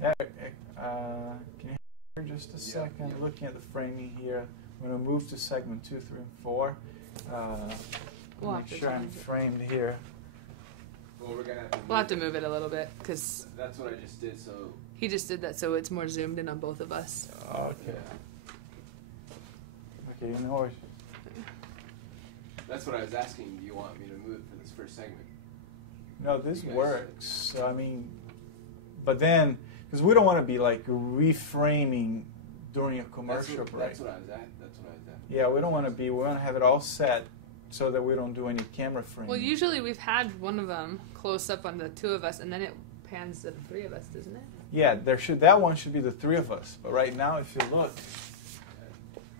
Can you hear just a second? Yeah. Looking at the framing here. I'm going to move to segment 2, 3, and 4. Make sure I'm framed here. Well, we'll have to move it a little bit because that's what I just did. So he just did that, so it's more zoomed in on both of us. Okay. Okay, you know. That's what I was asking. Do you want me to move for this first segment? No, this works. So, I mean, but then, because we don't want to be like reframing during a commercial break. That's what I was at. Yeah, we don't want to be. We want to have it all set so that we don't do any camera framing. Well, usually we've had one of them close up on the 2 of us, and then it pans to the 3 of us, doesn't it? Yeah, that one should be the 3 of us. But right now, if you look.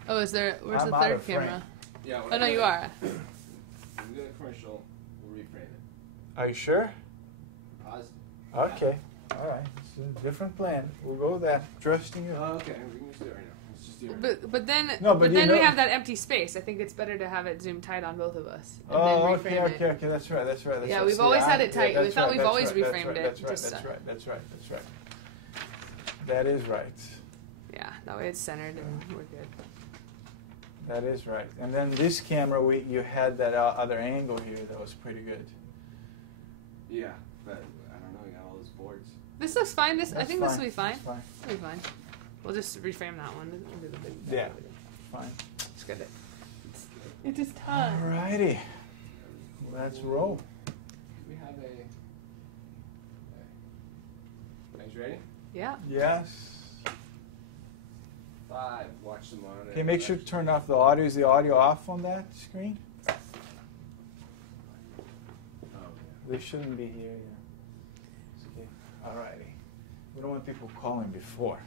Oh, is there? Where's I'm the out 3rd of frame. camera? Yeah. Oh no, you are. When we go to commercial, we'll reframe it. Are you sure? Positive. Okay. All right. It's a different plan. We'll go with that. Trusting you. Oh, okay. We can just do it right now. Let's just do it. Right But then, No, but but then you we know- have that empty space. I think it's better to have it zoomed tight on both of us. And Oh, then reframe okay. it. That's right. Yeah, right. we've See, always had it tight. yeah, We that's thought right, we've that's always right, that's reframed right, it. That's right. Just, That's right. That is right. Yeah, that way it's centered and we're good. That is right. And then this camera, you had that other angle here that was pretty good. Yeah, but I don't know. You got all those boards. This looks fine. I think this will be fine. That's fine. It'll be fine. We'll just reframe that one. We'll do the big. Yeah, fine. Just get it. It is time. Alrighty. Let's roll. Do we have a? Okay. Guys ready? Yeah. Yes. 5. Watch the monitor. Okay, make sure to turn off the audio. Is the audio off on that screen? Oh, yeah. They shouldn't be here. Yeah. Okay. Alrighty. We don't want people calling before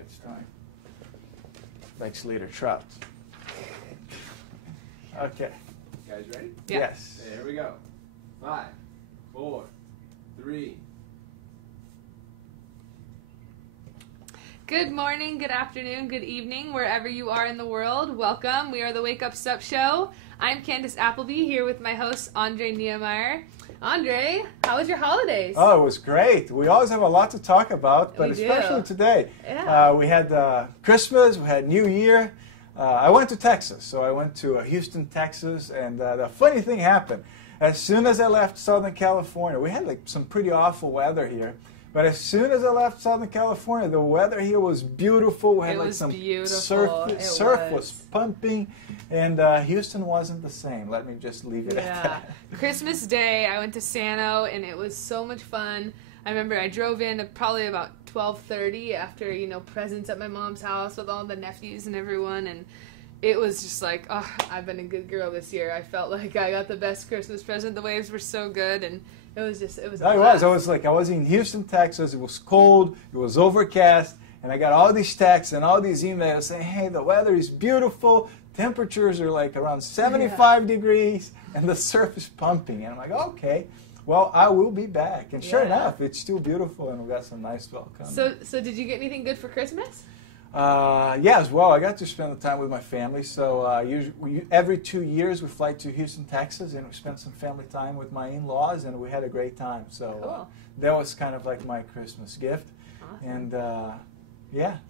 it's time. Like Slater Trout. Okay. Guys ready? Yeah. Yes. Okay, here we go. 5, 4, 3. Good morning, good afternoon, good evening, wherever you are in the world. Welcome. We are the Wake Up Sup Show. I'm Candace Appleby here with my host, Andre Niemeyer. Andre, how was your holidays? Oh, it was great. We always have a lot to talk about, but We do. especially today. Yeah. We had Christmas, we had New Year. I went to Texas, so I went to Houston, Texas, and the funny thing happened. As soon as I left Southern California, we had like some pretty awful weather here. But as soon as I left Southern California, the weather here was beautiful. We had It like was some beautiful. surf was pumping, and Houston wasn't the same. Let me just leave it at that. Christmas Day, I went to Sano, and it was so much fun. I remember I drove in at probably about 12:30 after, presents at my mom's house with all the nephews and everyone, and it was just like, oh, I've been a good girl this year. I felt like I got the best Christmas present. The waves were so good, and it was a blast. I was in Houston, Texas. It was cold. It was overcast. And I got all these texts and all these emails saying, hey, the weather is beautiful. Temperatures are like around 75 degrees. And the surf is pumping. And I'm like, okay, well, I will be back. And sure enough, it's still beautiful. And we got some nice welcome. So did you get anything good for Christmas? As well. I got to spend the time with my family. So every 2 years we fly to Houston, Texas, and we spend some family time with my in-laws, and we had a great time. So cool. That was kind of like my Christmas gift. Awesome. And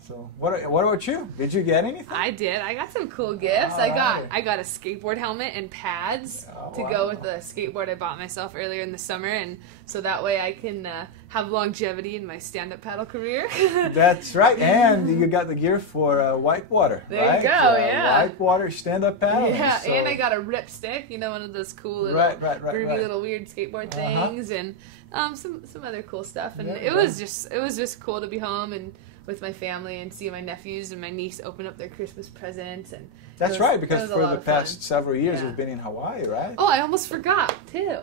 so what about you? Did you get anything? I did. I got some cool gifts. All I right. got a skateboard helmet and pads to go with the skateboard I bought myself earlier in the summer, and so that way I can have longevity in my stand-up paddle career. That's right. And you got the gear for whitewater. There right? you go, yeah. Whitewater stand-up paddle. Yeah, so. and I got a rip stick, one of those cool little groovy little weird skateboard things, and some other cool stuff. And it was just cool to be home and with my family and see my nephews and my niece open up their Christmas presents. And That's right, because for the past fun. several years you've been in Hawaii, right? Oh, I almost forgot too.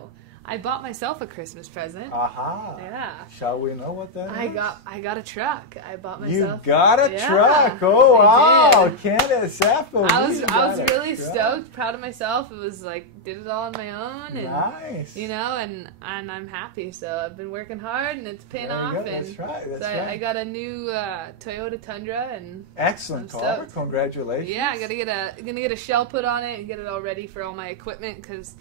I bought myself a Christmas present. Aha. Yeah. Shall we know what that is? I got a truck. I bought myself. You got a truck. Oh wow, I did. Candace Appleby. I was You really got a truck. stoked, proud of myself. It was like did it all on my own, and nice. and I'm happy. So I've been working hard, and it's paying There you off. go. And That's right. That's so right. I got a new Toyota Tundra, and excellent I'm car. stoked. Congratulations. yeah, I gonna get a shell put on it and get it all ready for all my equipment because.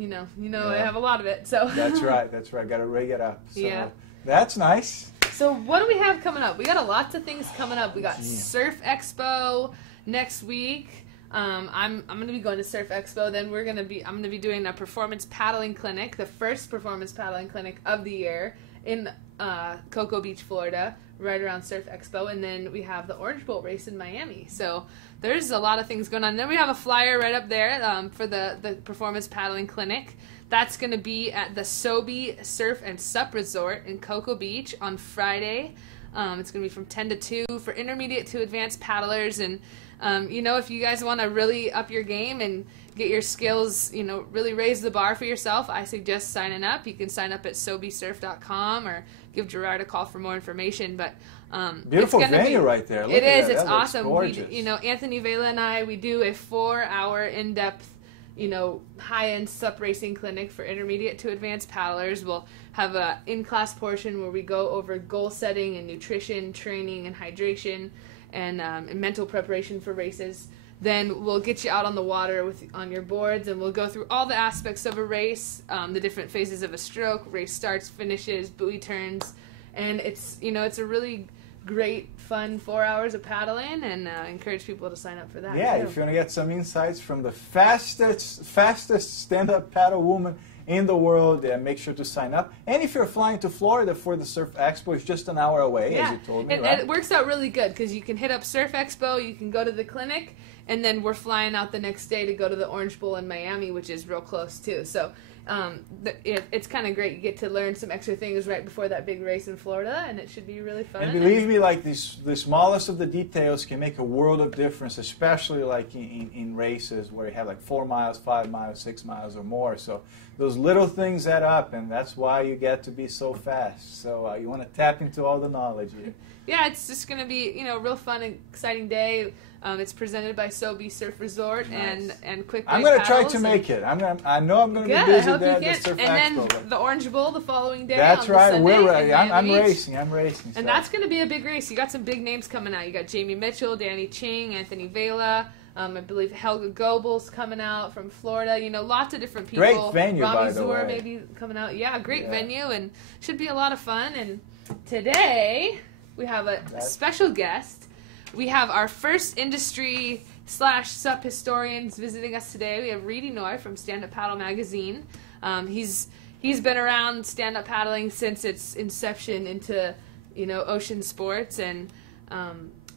I have a lot of it. So That's right. Got to rig it up. So yeah. That's nice. So what do we have coming up? We got lots of things coming up. We got Surf Expo next week. I'm going to be going to Surf Expo. Then I'm going to be doing a performance paddling clinic, the first performance paddling clinic of the year in Cocoa Beach, Florida, right around Surf Expo. And then we have the Orange Bowl race in Miami. So there's a lot of things going on. And then we have a flyer right up there for the performance paddling clinic. That's going to be at the Sobe Surf and Sup Resort in Cocoa Beach on Friday. It's going to be from 10 to 2 for intermediate to advanced paddlers. And, if you guys want to really up your game and get your skills, really raise the bar for yourself, I suggest signing up. You can sign up at sobesurf.com or give Gerard a call for more information. But beautiful venue right there. Look it at is. that. It's That looks awesome. gorgeous. Anthony Vela and I, we do a 4-hour in-depth high-end sup racing clinic for intermediate to advanced paddlers. We'll have a in-class portion where we go over goal setting and nutrition, training and hydration, and mental preparation for races. Then we'll get you out on the water on your boards, and we'll go through all the aspects of a race, the different phases of a stroke, race starts, finishes, buoy turns, and it's a really great, fun 4 hours of paddling, and encourage people to sign up for that. Yeah, too. if you want to get some insights from the fastest stand-up paddle woman in the world, make sure to sign up. And if you're flying to Florida for the Surf Expo, it's just an hour away, as you told me, and right? it works out really good because you can hit up Surf Expo, you can go to the clinic, and then we're flying out the next day to go to the Orange Bowl in Miami, which is real close too. So it's kind of great. You get to learn some extra things right before that big race in Florida, and it should be really fun. And believe me, like the smallest of the details can make a world of difference, especially like in races where you have like 4 miles, 5 miles, 6 miles or more. So those little things add up, and that's why you get to be so fast. So you want to tap into all the knowledge here. Yeah, it's just going to be a real fun and exciting day. It's presented by Sobe Surf Resort. Nice. and Quick I'm Break going to try Paddles, to make it. I know I'm going to Good, be I busy hope there you at the can. Surf And Expo. then the Orange Bowl the following day. That's on right. The We're Sunday ready. in I'm Miami Beach. racing. I'm racing. And that's going to be a big race. You got some big names coming out. You got Jamie Mitchell, Danny Ching, Anthony Vela. I believe Helga Goebel's coming out from Florida. Lots of different people. Great venue, Rami by the Zur way. maybe coming out. Yeah, great venue, and should be a lot of fun. And today we have a special guest. We have our first industry / sup historians visiting us today. We have Reid Inouye from Standup Paddle Magazine. He's been around stand-up paddling since its inception into ocean sports, and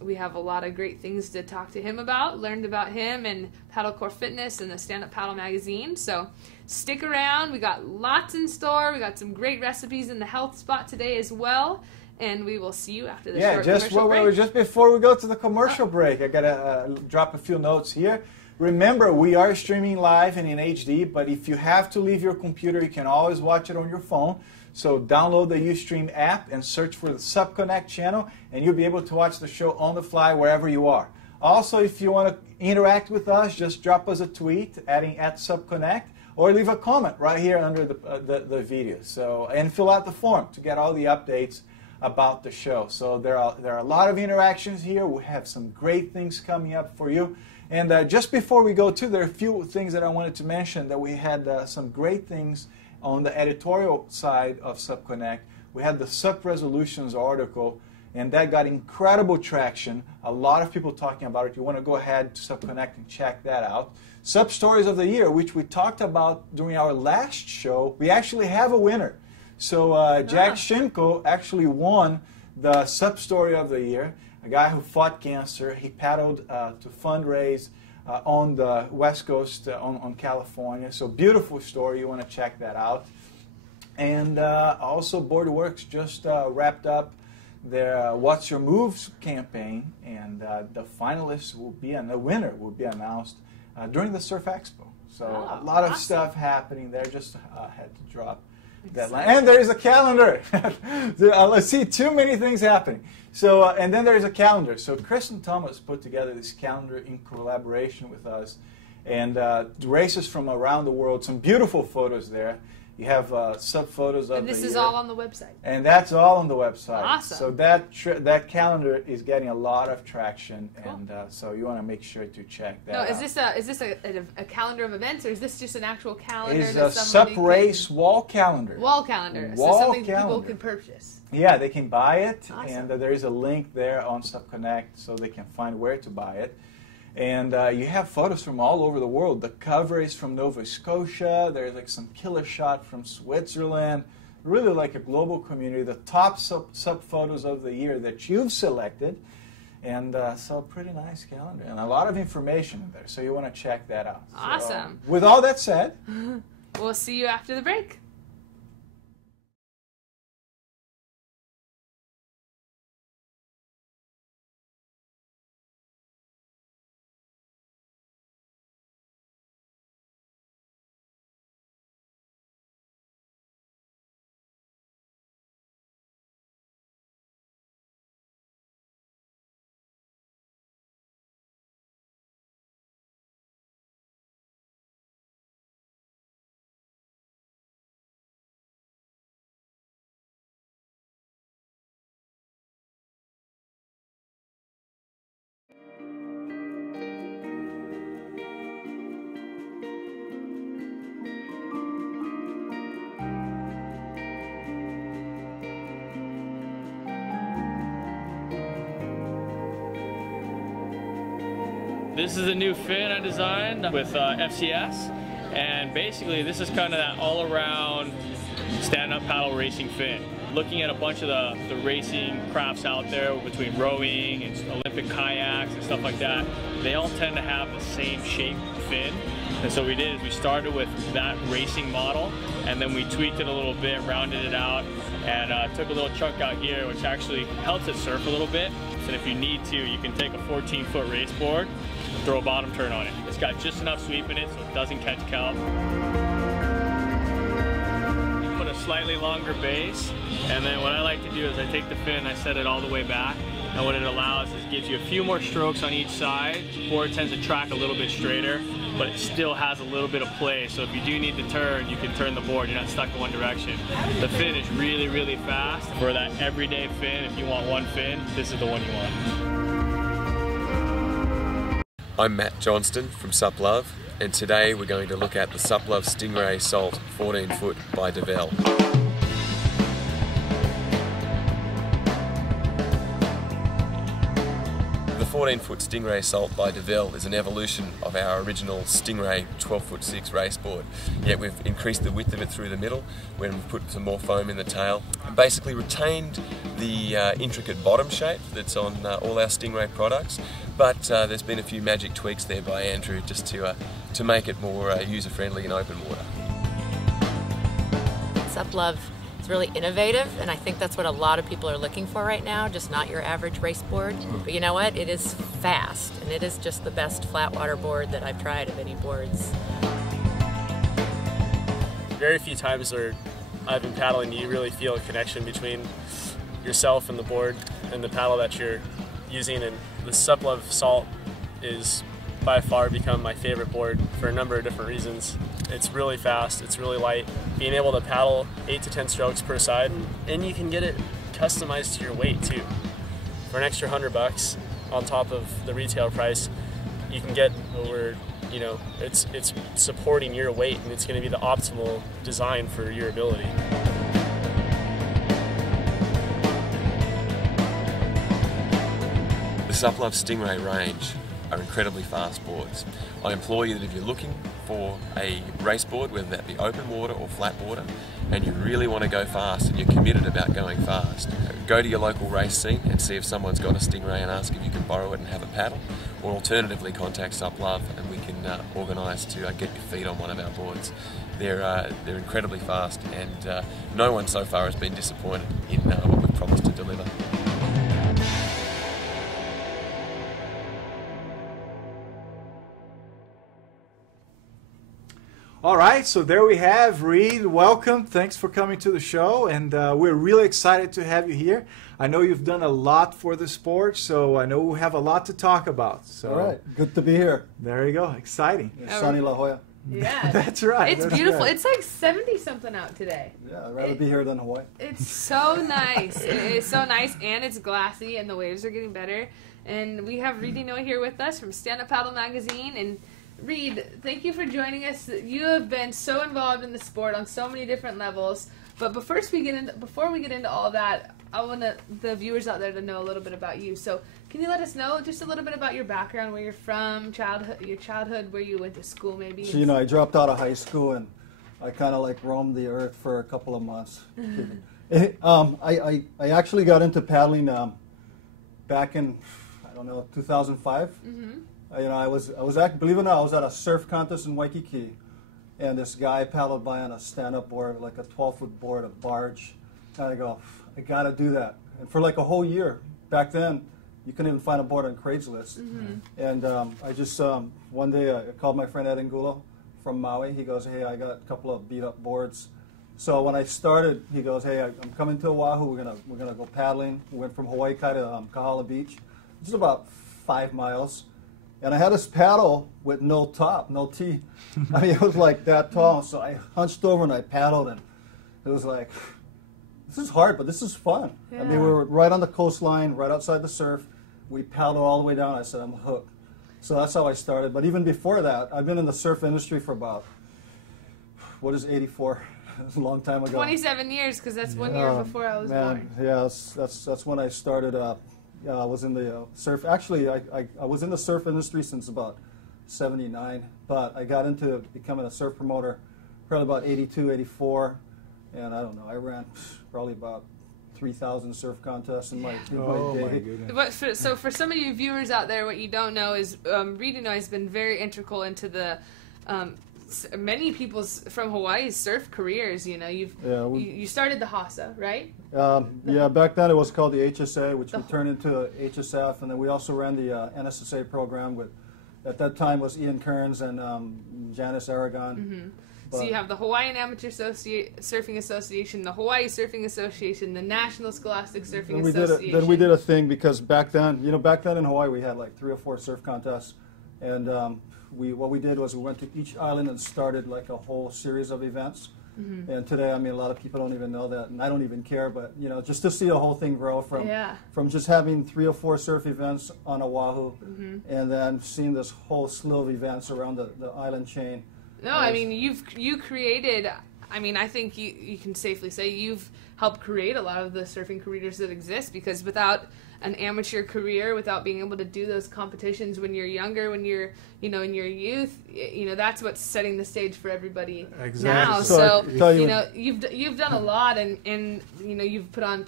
we have a lot of great things to talk to him about. Learned about him and Paddlecore Fitness and the Standup Paddle Magazine. So stick around. We got lots in store. We got some great recipes in the health spot today as well. And we will see you after the short commercial break. Just before we go to the commercial break, I got to drop a few notes here. Remember, we are streaming live and in HD, but if you have to leave your computer, you can always watch it on your phone. So download the Ustream app and search for the Supconnect channel, and you'll be able to watch the show on the fly wherever you are. Also, if you want to interact with us, just drop us a tweet adding @Supconnect, or leave a comment right here under the video. So, and fill out the form to get all the updates about the show. So there are a lot of interactions here. We have some great things coming up for you. And just before we go to, there are a few things that I wanted to mention, that we had some great things on the editorial side of Supconnect. We had the Sup Resolutions article, and that got incredible traction. A lot of people talking about it. You want to go ahead to Supconnect and check that out. Sup Stories of the Year, which we talked about during our last show, we actually have a winner. So Jack Shimko actually won the Sup Story of the Year, a guy who fought cancer. He paddled to fundraise on the West Coast, on California. So beautiful story. You want to check that out. And also Boardworks just wrapped up their What's Your Moves campaign, and the finalists will be, and the winner will be announced during the Surf Expo. So a lot of stuff happening there. Just had to drop that line. And there is a calendar. Let's see, too many things happening. So, and then there is a calendar. So Kristen Thomas put together this calendar in collaboration with us, and races from around the world, some beautiful photos there. You have sub photos of And this the is year. all on the website. And that's all on the website. Awesome. So that calendar is getting a lot of traction, Cool. and so you want to make sure to check that No, out. is this a calendar of events, or is this just an actual calendar? It's that a somebody Sup Race wall calendar. wall calendar. Wall so something people calendar. can purchase. Yeah, they can buy it, Awesome. and there is a link there on Supconnect so they can find where to buy it. And you have photos from all over the world. The cover is from Nova Scotia. There's like some killer shot from Switzerland. Really like a global community. The top sub photos of the year that you've selected. And so a pretty nice calendar. And a lot of information in there. So you want to check that out. Awesome. So, with all that said, We'll see you after the break. This is a new fin I designed with FCS, and basically this is kind of that all-around stand-up paddle racing fin. Looking at a bunch of the racing crafts out there between rowing and Olympic kayaks and stuff like that, they all tend to have the same shape fin. And so what we did is we started with that racing model, and then we tweaked it a little bit, rounded it out, and took a little chunk out here, which actually helps it surf a little bit. And if you need to, you can take a 14-foot race board, throw a bottom turn on it. It's got just enough sweep in it so it doesn't catch kelp. Put a slightly longer base, and then what I like to do is I take the fin, I set it all the way back, and what it allows is gives you a few more strokes on each side. Board tends to track a little bit straighter, but it still has a little bit of play, so if you do need to turn, you can turn the board. You're not stuck in one direction. The fin is really, really fast. For that everyday fin, if you want one fin, this is the one you want. I'm Matt Johnston from Sup Love, and today we're going to look at the Sup Love Stingray Salt 14 foot by Devell. The 14-foot Stingray Salt by Devell is an evolution of our original Stingray 12-foot 6 race board. Yet we've increased the width of it through the middle when we've put some more foam in the tail, and basically retained the intricate bottom shape that's on all our Stingray products, but there's been a few magic tweaks there by Andrew just to make it more user-friendly in open water. Sup Love is really innovative, and I think that's what a lot of people are looking for right now, just not your average race board. But you know what? It is fast, and it is just the best flat water board that I've tried of any boards. Very few times where I've been paddling, you really feel a connection between yourself and the board and the paddle that you're using, and the Sup Love Salt is by far become my favorite board for a number of different reasons. It's really fast, it's really light, being able to paddle 8 to 10 strokes per side, and you can get it customized to your weight too. For an extra $100 on top of the retail price, you can get over, you know, it's supporting your weight, and it's going to be the optimal design for your ability. The Sup Love Stingray range are incredibly fast boards. I implore you that if you're looking for a race board, whether that be open water or flat water, and you really want to go fast and you're committed about going fast, go to your local race scene and see if someone's got a Stingray and ask if you can borrow it and have a paddle, or alternatively contact Sup Love and we can organise to get your feet on one of our boards. They're incredibly fast, and no one so far has been disappointed in what we've promised to deliver. all right, so there we have Reid. Welcome. Thanks for coming to the show, and we're really excited to have you here. I know you've done a lot for the sport, so I know we have a lot to talk about. So All right, good to be here. there you go. Exciting. Sunny La Jolla. Yeah. That's right. It's that's beautiful. right. It's like 70 something out today. Yeah, I'd rather be here than Hawaii. It's so nice. It is so nice, and it's glassy, and the waves are getting better. And we have Reid Inouye here with us from Standup Paddle Magazine. And Reid, thank you for joining us. You have been so involved in the sport on so many different levels. But before we get into all that, I want the viewers out there to know a little bit about you. So can you let us know just a little bit about your background, where you're from, your childhood, where you went to school maybe? So, I dropped out of high school and I kind of like roamed the earth for a couple of months. I actually got into paddling back in, I don't know, 2005. Mm-hmm. I was believe it or not, I was at a surf contest in Waikiki, and this guy paddled by on a stand-up board, like a 12-foot board, a barge. And I go, I gotta do that. And for like a whole year, back then, you couldn't even find a board on Craigslist. Mm-hmm. And I just, one day I called my friend Ed Angulo from Maui. He goes, hey, I got a couple of beat up boards. So when I started, he goes, hey, I'm coming to Oahu. We're gonna go paddling. We went from Hawaii Kai to Kahala Beach. It's about 5 miles. And I had this paddle with no top, no T. I mean, it was like that tall. So I hunched over and I paddled, and it was like, this is hard, but this is fun. Yeah. I mean, we were right on the coastline, right outside the surf. We paddled all the way down. I said, I'm hooked. So that's how I started. But even before that, I've been in the surf industry for about, what is 84? That's a long time ago. 27 years, because that's 1 year before I was born. Yeah, that's when I started. I was in the surf. Actually, I was in the surf industry since about 79, but I got into becoming a surf promoter probably about 82, 84, and I don't know, I ran probably about 3,000 surf contests in my day. My goodness. So for some of you viewers out there, what you don't know is Reid Inouye has been very integral into the many people's from Hawaii's surf careers. You started the HASA, right? Yeah, back then it was called the HSA, which we turned into HSF, and then we also ran the NSSA program with, at that time was Ian Kearns and Janice Aragon. Mm-hmm. So you have the Hawaiian Amateur Surfing Association, the Hawaii Surfing Association, the National Scholastic Surfing Association. Then we did a thing, because back then in Hawaii we had like 3 or 4 surf contests, and what we did was we went to each island and started like a whole series of events. Mm-hmm. And today, I mean, a lot of people don't even know that, and I don't even care, but just to see the whole thing grow from just having 3 or 4 surf events on Oahu, mm-hmm. and then seeing this whole slew of events around the island chain. No, I mean, you created, I mean, I think you can safely say you've helped create a lot of the surfing careers that exist, because without an amateur career, without being able to do those competitions when you're younger, when you're, in your youth, that's what's setting the stage for everybody now. So you've done a lot, and you've put on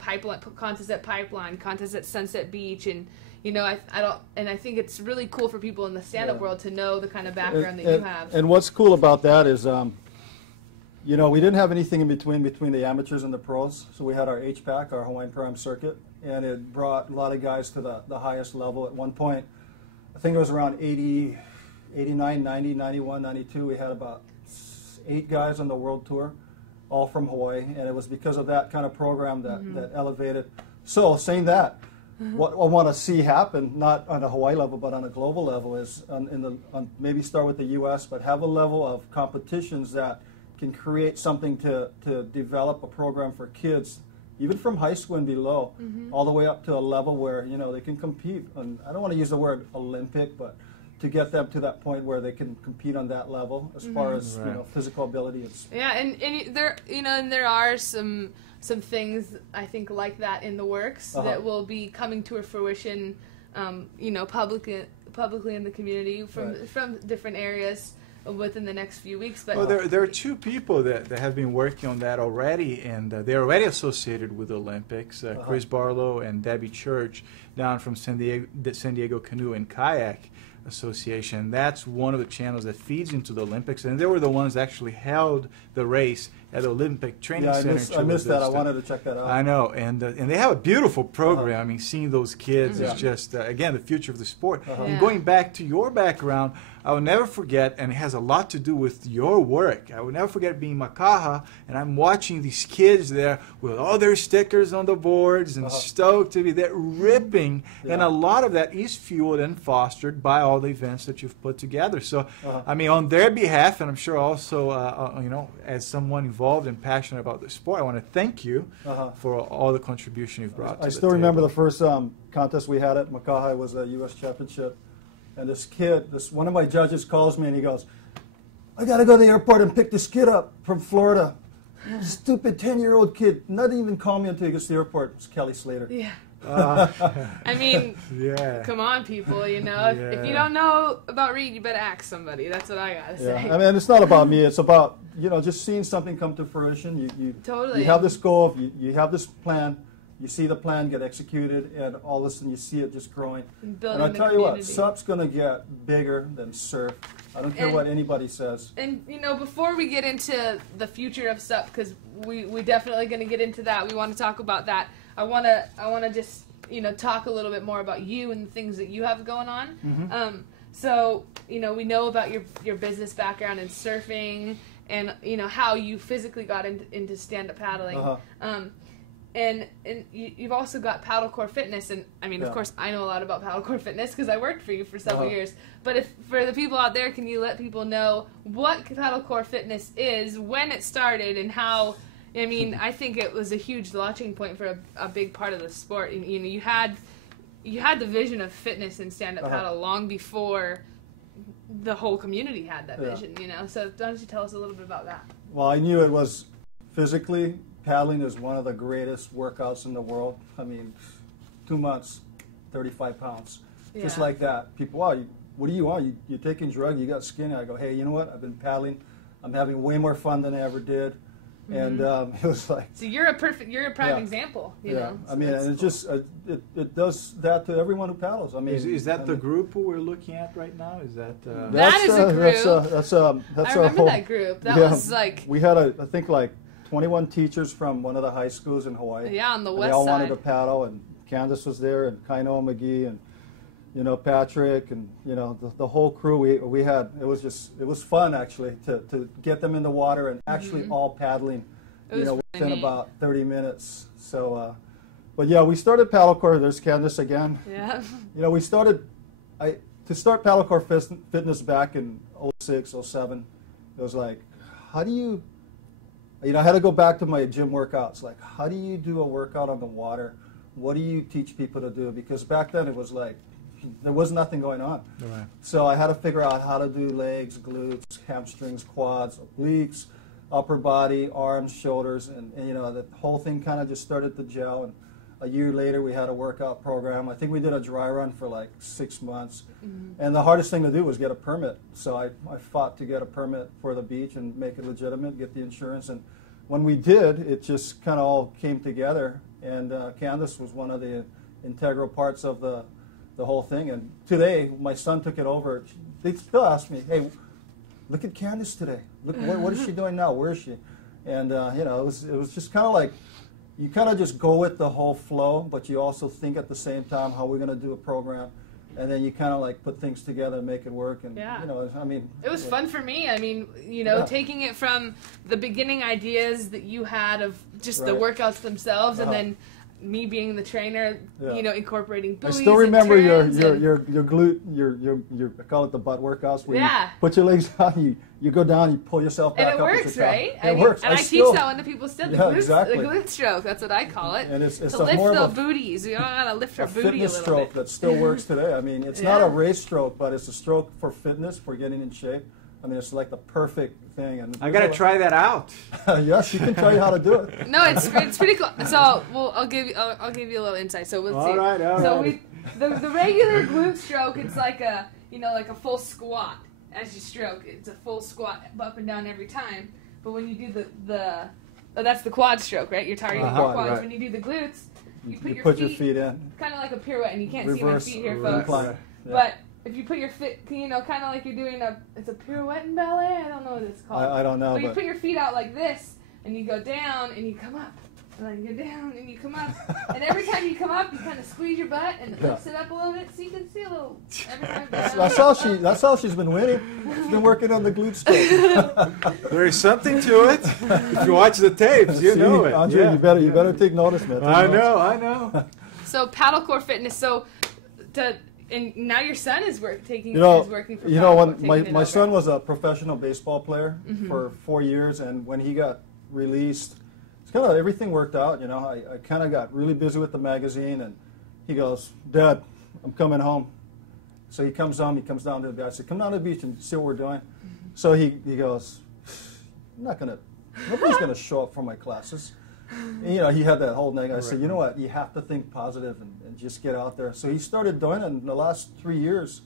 contests at Pipeline, contests at Sunset Beach, and I think it's really cool for people in the stand-up world to know the kind of background that you have. And what's cool about that is, we didn't have anything in between the amateurs and the pros. So we had our HPAC, our Hawaiian Pro-Am circuit, and it brought a lot of guys to the highest level. At one point, I think it was around 80, 89, 90, 91, 92, we had about 8 guys on the world tour, all from Hawaii, and it was because of that kind of program that, mm-hmm. that elevated. So saying that, mm-hmm. what I want to see happen, not on a Hawaii level, but on a global level, is maybe start with the U.S., but have a level of competitions that can create something to develop a program for kids, even from high school and below, mm-hmm. all the way up to a level where they can compete. And I don't want to use the word Olympic, but to get them to that point where they can compete on that level as mm-hmm. far as physical ability. And there are some things I think like that in the works uh-huh. that will be coming to a fruition, publicly in the community from different areas within the next few weeks. But there are 2 people that have been working on that already, and they're already associated with the Olympics. Uh-huh. Chris Barlow and Debbie Church down from San Diego Canoe and Kayak Association. That's one of the channels that feeds into the Olympics, and they were the ones that actually held the race at the Olympic Training Yeah, Center. I missed that. I wanted to check that out. I know, and they have a beautiful program. I mean, seeing those kids is just, again, the future of the sport. And going back to your background, I will never forget, and it has a lot to do with your work. I will never forget being Makaha, and I'm watching these kids there with all their stickers on the boards and stoked to be there, ripping. And a lot of that is fueled and fostered by all the events that you've put together. So, I mean, on their behalf, and I'm sure also, you know, as someone involved and passionate about the sport, I want to thank you for all the contribution you've brought to the I still remember table. the first contest we had at Makaha. It was a U.S. championship. And this kid, one of my judges calls me and he goes, I got to go to the airport and pick this kid up from Florida. Stupid 10-year-old kid. Not even call me until he gets to the airport. It's Kelly Slater. Yeah. I mean, come on, people, you know. If you don't know about Reid, you better ask somebody. That's what I got to say. I mean, it's not about me. It's about, you know, just seeing something come to fruition. You have this goal, you have this plan. You see the plan get executed, and all of a sudden you see it just growing. And I tell you what, SUP's going to get bigger than surf. I don't care what anybody says. And, you know, before we get into the future of SUP, because we definitely going to get into that, we want to talk about that. I want to just, you know, talk a little bit more about you and the things that you have going on. So, you know, we know about your business background in surfing and, you know, how you physically got into stand-up paddling. And you've also got Paddlecore Fitness, and I mean, of course, I know a lot about Paddlecore Fitness because I worked for you for several years. But if for the people out there, can you let people know what Paddlecore Fitness is, when it started, and how? I mean, I think it was a huge launching point for a big part of the sport. You know, you had the vision of fitness in stand-up paddle long before the whole community had that vision. You know, so why don't you tell us a little bit about that? Well, I knew it was physically. Paddling is one of the greatest workouts in the world. I mean, 2 months, 35 pounds. Just like that. People, wow, what do you want? You're taking drugs, you got skinny. I go, hey, you know what? I've been paddling. I'm having way more fun than I ever did. And it was like... So you're a prime example, you know? I mean, and it just, it does that to everyone who paddles. I mean... Is that the group we're looking at right now? Is that... That is a group. That's I remember that group. That was like... We had, I think, like 21 teachers from one of the high schools in Hawaii. Yeah, on the west side. They all wanted to paddle, and Candace was there, and Kainoa McGee, and, you know, Patrick, and, you know, the whole crew we had. It was fun, actually, to get them in the water and actually all paddling, you know, within about 30 minutes. So, but yeah, we started Paddlecore. There's Candace again. Yeah. You know, we started, to start Paddlecore Fitness back in 06, 07, it was like, how do you know, I had to go back to my gym workouts. Like, how do you do a workout on the water? What do you teach people to do? Because back then it was like, there was nothing going on. Right. So I had to figure out how to do legs, glutes, hamstrings, quads, obliques, upper body, arms, shoulders, and you know, the whole thing kind of just started to gel. And a year later, we had a workout program. I think we did a dry run for like 6 months. And the hardest thing to do was get a permit. So I fought to get a permit for the beach and make it legitimate, get the insurance. And when we did, it just kind of all came together. And Candace was one of the integral parts of the whole thing. And today, my son took it over. They still ask me, hey, look at Candace today. Look, what is she doing now? Where is she? And, you know, it was just kind of like, you kind of just go with the whole flow, but you also think at the same time how we're going to do a program. And then you kind of like put things together and make it work. And, you know, I mean... It was fun for me. I mean, you know, taking it from the beginning ideas that you had of just the workouts themselves and then me being the trainer, you know, incorporating buoys. I still remember your glute, your I call it the butt workouts, where you put your legs down, you go down, you pull yourself back up. And it works, right? It works. And I teach that one to people still. The glute stroke, that's what I call it. And it's to lift the booties. We all gotta lift our booty a fitness little stroke bit. that still works today. I mean, it's not a race stroke, but it's a stroke for fitness, for getting in shape. I mean, it's like the perfect thing. And I gotta try that out. Yes, you can tell you how to do it. No, it's pretty cool. So, well, I'll give you a little insight. So we'll see. All right. The regular glute stroke, it's like a full squat as you stroke. It's a full squat up and down every time. But when you do that's the quad stroke, right? You're targeting your quads. Right. When you do the glutes, you put your feet in. Kind of like a pirouette, and you can't reverse, see my feet here, folks. Incline. But if you put your feet, you know, kind of like you're doing it's a pirouette in ballet. I don't know what it's called. I don't know. But you put your feet out like this, and you go down and you come up. And then you go down and you come up. And every time you come up, you kind of squeeze your butt and it lifts it up a little bit so you can see a little. Every time That's how she's been winning. She's been working on the glute stroke. There is something to it. If you watch the tapes, you know it. Andre, yeah. you better take notice, man. I know. So paddle core fitness. So, and now your son is working for. When my son was a professional baseball player for 4 years, and when he got released, it's kind of everything worked out. You know, I kind of got really busy with the magazine, and he goes, "Dad, I'm coming home." So he comes home. He comes down to the beach. I said, "Come down to the beach and see what we're doing." So he goes, nobody's gonna show up for my classes. And, you know, he had that whole negative. I said, "You know what? You have to think positive and just get out there." So he started doing it. In the last 3 years,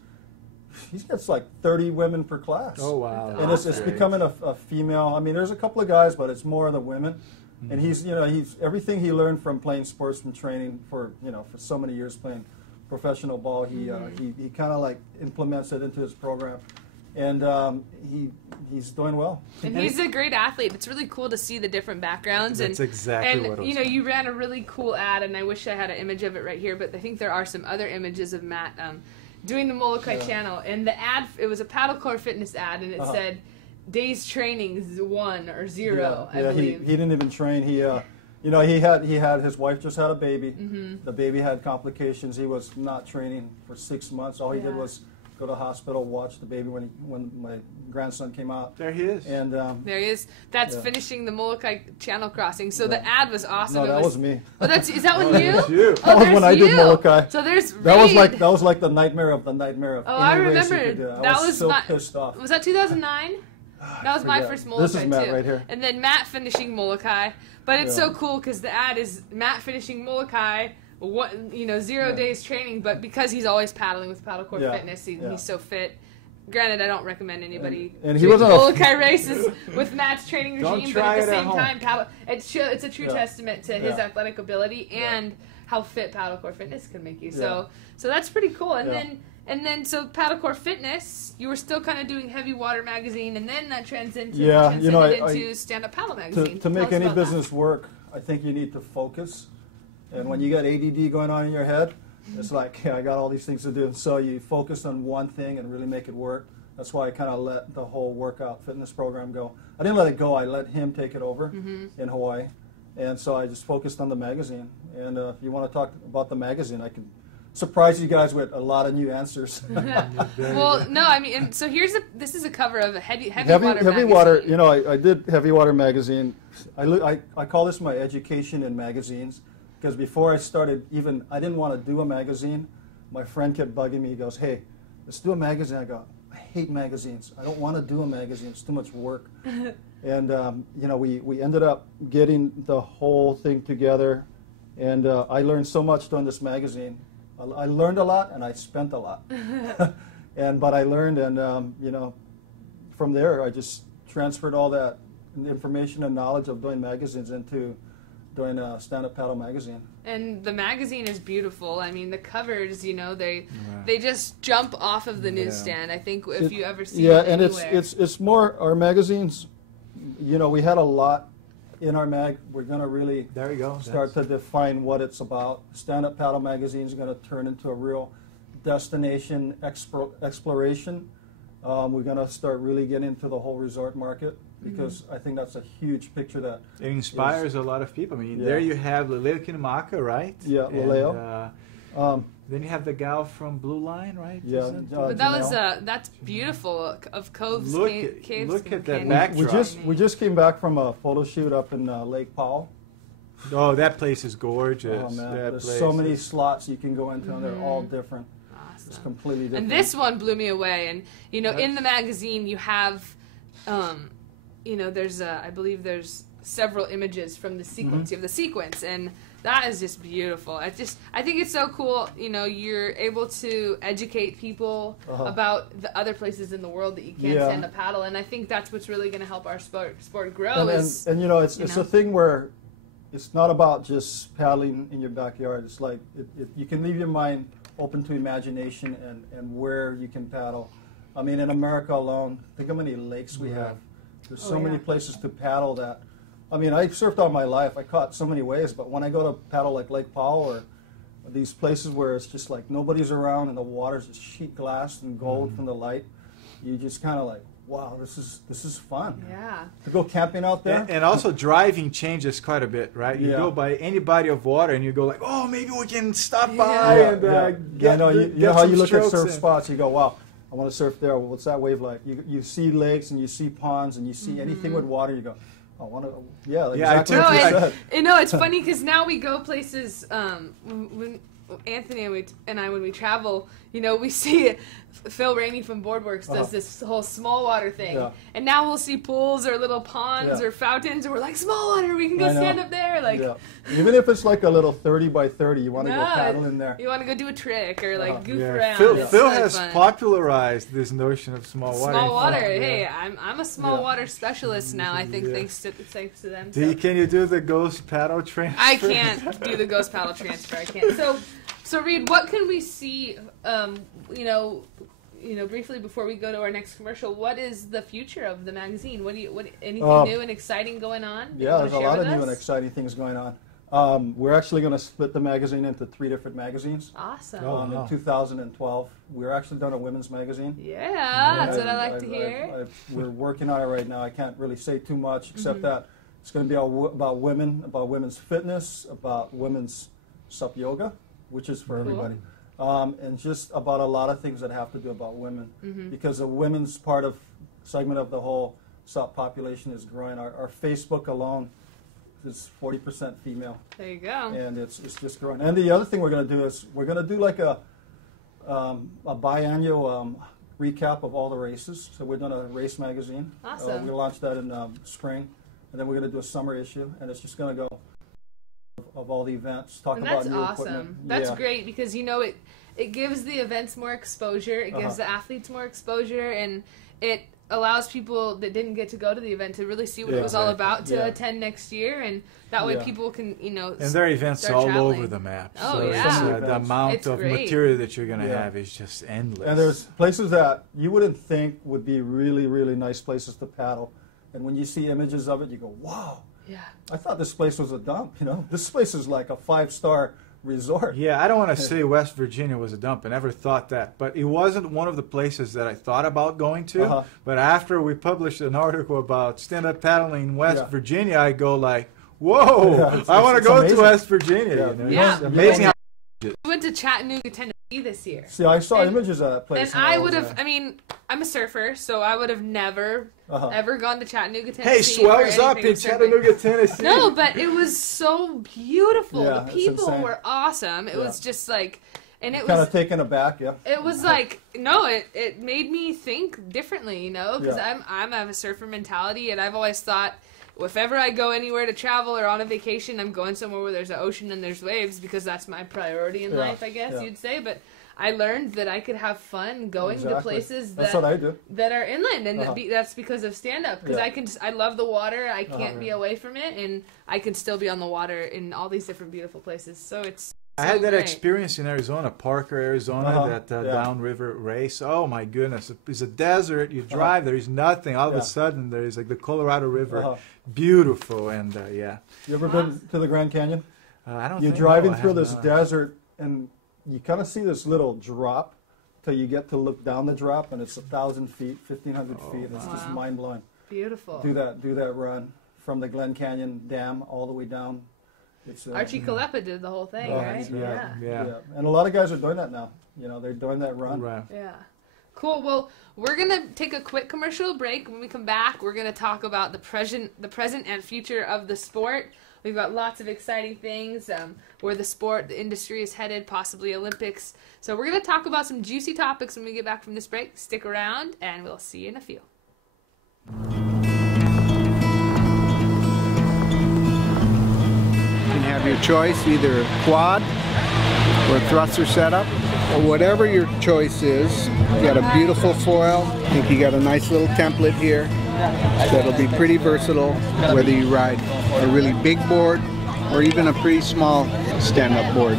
he gets like 30 women per class. Oh, wow. And it's becoming a female. I mean, there's a couple of guys, but it's more of the women. And he's everything he learned from playing sports, from training for so many years playing professional ball. He kind of like implements it into his program, and he's doing well. And he's a great athlete. It's really cool to see the different backgrounds. That's exactly what it was. You know, you ran a really cool ad, and I wish I had an image of it right here, but I think there are some other images of Matt doing the Molokai channel. And the ad, it was a paddle core fitness ad, and it said, "Days training 1 or 0." I believe. He didn't even train. He had his wife just had a baby. The baby had complications. He was not training for 6 months. All he did was go to the hospital, watch the baby when my grandson came out. There he is. And there he is. That's finishing the Molokai Channel crossing. So the ad was awesome. No, that was me. Oh, is that one you? You. That was when I did Molokai. So there's that was like the nightmare of the nightmare of. Oh, I remember. I was so pissed off. Was that 2009? That was my first Molokai, This is Matt too. right here. And then Matt finishing Molokai. But it's so cool because the ad is Matt finishing Molokai, 0 days training, but because he's always paddling with Paddle Core Fitness, he's so fit. Granted, I don't recommend anybody and he was on Molokai races with Matt's training regime, but at the same time, it's a true testament to his athletic ability and how fit Paddle Core Fitness can make you. So that's pretty cool. And then, so Paddle Core Fitness, you were still kind of doing Heavy Water Magazine, and then that transcended into Standup Paddle Magazine. To make any business work, I think you need to focus. And when you got ADD going on in your head, it's like, I got all these things to do. So you focus on one thing and really make it work. That's why I kind of let the whole workout fitness program go. I didn't let it go. I let him take it over in Hawaii. And so I just focused on the magazine. And if you want to talk about the magazine, I can surprise you guys with a lot of new answers. Well, no, I mean, and so this is a cover of a heavy water magazine. Water, I did Heavy Water Magazine. I call this my education in magazines, because before I started, I didn't want to do a magazine. My friend kept bugging me. He goes, "Hey, let's do a magazine." I go, "I hate magazines. I don't want to do a magazine. It's too much work." And we ended up getting the whole thing together, and I learned so much doing this magazine. I learned a lot, and I spent a lot. But I learned, and from there I just transferred all that information and knowledge of doing magazines into doing Standup Paddle Magazine. And the magazine is beautiful. I mean, the covers, they just jump off of the newsstand. I think if you ever see it anywhere. it's more our magazines. We had a lot in our mag. We're going to really start to define what it's about. Stand-Up Paddle Magazine is going to turn into a real destination exploration. We're going to start really getting into the whole resort market, because I think that's a huge picture that it inspires a lot of people. I mean, there you have Leleo Kinamaka, right? Yeah, Leleo. Then you have the gal from Blue Line, right? Yeah, but that's beautiful of Cove's Caves. Look at that backdrop. We just came back from a photo shoot up in Lake Powell. Oh, that place is gorgeous. Oh man, there's so many slots you can go into, and they're all different. Awesome. It's completely different. And this one blew me away. And in the magazine you have, I believe there's several images from the sequence. You have the sequence, and that is just beautiful. I think it's so cool. You're able to educate people about the other places in the world that you can't stand up paddle, and I think that's what's really going to help our sport grow. It's a thing where it's not about just paddling in your backyard. It's like you can leave your mind open to imagination and where you can paddle. I mean, in America alone, think how many lakes we have. There's so many places to paddle that I mean, I surfed all my life. I caught so many waves, but when I go to paddle like Lake Powell or these places where it's just like nobody's around and the water's just sheet glass and gold from the light, you just kind of like, wow, this is fun. Yeah. To go camping out there. And also driving changes quite a bit, right? You go by any body of water and you go like, oh, maybe we can stop by and get you know how you look at surf in. spots, you go, wow, I want to surf there. Well, what's that wave like? You see lakes and you see ponds and you see anything with water, you go, I want to, exactly what you said. It's funny because now we go places, when Anthony and I, when we travel, we see Phil Rainey from Boardworks does this whole small water thing, and now we'll see pools or little ponds or fountains, and we're like, small water, we can go stand up there, like. Even if it's like a little 30 by 30, you want to go paddle in there. You want to go do a trick or like goof around. Phil has popularized this notion of small water. Small water. Hey, I'm a small water specialist now. I think thanks to them. Can you do the ghost paddle transfer? I can't do the ghost paddle transfer. I can't. So Reid, what can we see? Briefly before we go to our next commercial, what is the future of the magazine? Anything new and exciting going on? Yeah, there's a lot of new and exciting things going on. We're actually going to split the magazine into 3 different magazines. Awesome. In 2012, we're actually done a women's magazine. Yeah, that's what I like to hear. We're working on it right now. I can't really say too much except that it's going to be about women, about women's fitness, about women's sup yoga, which is for everybody. And just about a lot of things that have to do about women, because the women's segment of the whole SUP population is growing. Our Facebook alone is 40% female. There you go. And it's just growing. And the other thing we're going to do is we're going to do like a biannual recap of all the races. So we're doing a race magazine. Awesome. We launched that in spring, and then we're going to do a summer issue, and it's just going to go of all the events, talk about new equipment. That's great because it gives the events more exposure, it gives the athletes more exposure, and it allows people that didn't get to go to the event to really see what it was all about to attend next year, and that way people can and there are events all over the map. Oh, so yeah. The amount of material that you're going to have is just endless. And there's places that you wouldn't think would be really, really nice places to paddle, and when you see images of it, you go, wow. Yeah. I thought this place was a dump, This place is like a 5-star resort. Yeah, I don't want to say West Virginia was a dump. I never thought that. But it wasn't one of the places that I thought about going to. But after we published an article about stand-up paddling in West Virginia, I go like, whoa, I want to go to West Virginia. It's amazing how we went to Chattanooga, Tennessee this year. See, I saw images of that place. And I would have, I'm a surfer, so I would have never, ever gone to Chattanooga, Tennessee. Hey, swells up in Chattanooga, Tennessee. No, but it was so beautiful. The people were awesome. It was just like, and it was kind of taken aback, It was like, it made me think differently, because I have a surfer mentality, and I've always thought, if ever I go anywhere to travel or on a vacation, I'm going somewhere where there's an ocean and there's waves because that's my priority in life, I guess you'd say. But I learned that I could have fun going to places that are inland, and that's because of stand-up. Because I love the water. I can't be away from it, and I can still be on the water in all these different beautiful places. So it's. I had that experience in Arizona, Parker, Arizona, that downriver race. Oh my goodness, it's a desert. You drive, there is nothing. All of a sudden, there is like the Colorado River, beautiful, and You ever been to the Grand Canyon? I don't. You're driving through this desert, and you kind of see this little drop till you get to look down the drop, and it's 1,000 feet, 1,500 feet. And it's just mind blowing. Beautiful. Do that run from the Glen Canyon Dam all the way down. Archie Kalepa did the whole thing, right? Yeah. And a lot of guys are doing that now. They're doing that run. Right. Yeah. Cool. Well, we're going to take a quick commercial break. When we come back, we're going to talk about the present and future of the sport. We've got lots of exciting things, where the industry is headed, possibly Olympics. So we're going to talk about some juicy topics when we get back from this break. Stick around, and we'll see you in a few. Have your choice, either quad or thruster setup, or whatever your choice is. You got a beautiful foil. I think you got a nice little template here that'll be pretty versatile, whether you ride a really big board or even a pretty small stand-up board.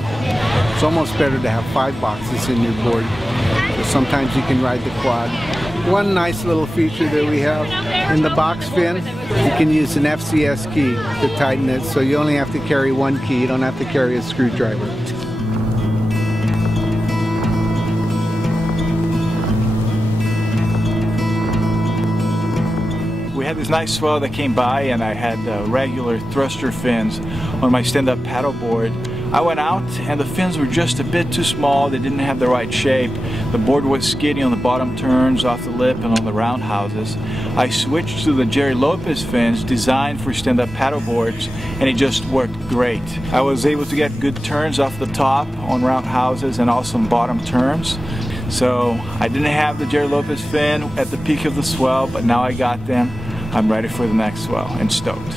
It's almost better to have 5 boxes in your board. So sometimes you can ride the quad, One nice little feature that we have in the box fin, you can use an FCS key to tighten it, so you only have to carry one key, you don't have to carry a screwdriver. We had this nice swell that came by, and I had regular thruster fins on my stand-up paddleboard. I went out and the fins were just a bit too small, they didn't have the right shape. The board was skidding on the bottom turns, off the lip, and on the roundhouses. I switched to the Jerry Lopez fins designed for stand-up paddleboards, and it just worked great. I was able to get good turns off the top on roundhouses and also on bottom turns. So I didn't have the Jerry Lopez fin at the peak of the swell, but now I got them. I'm ready for the next swell and stoked.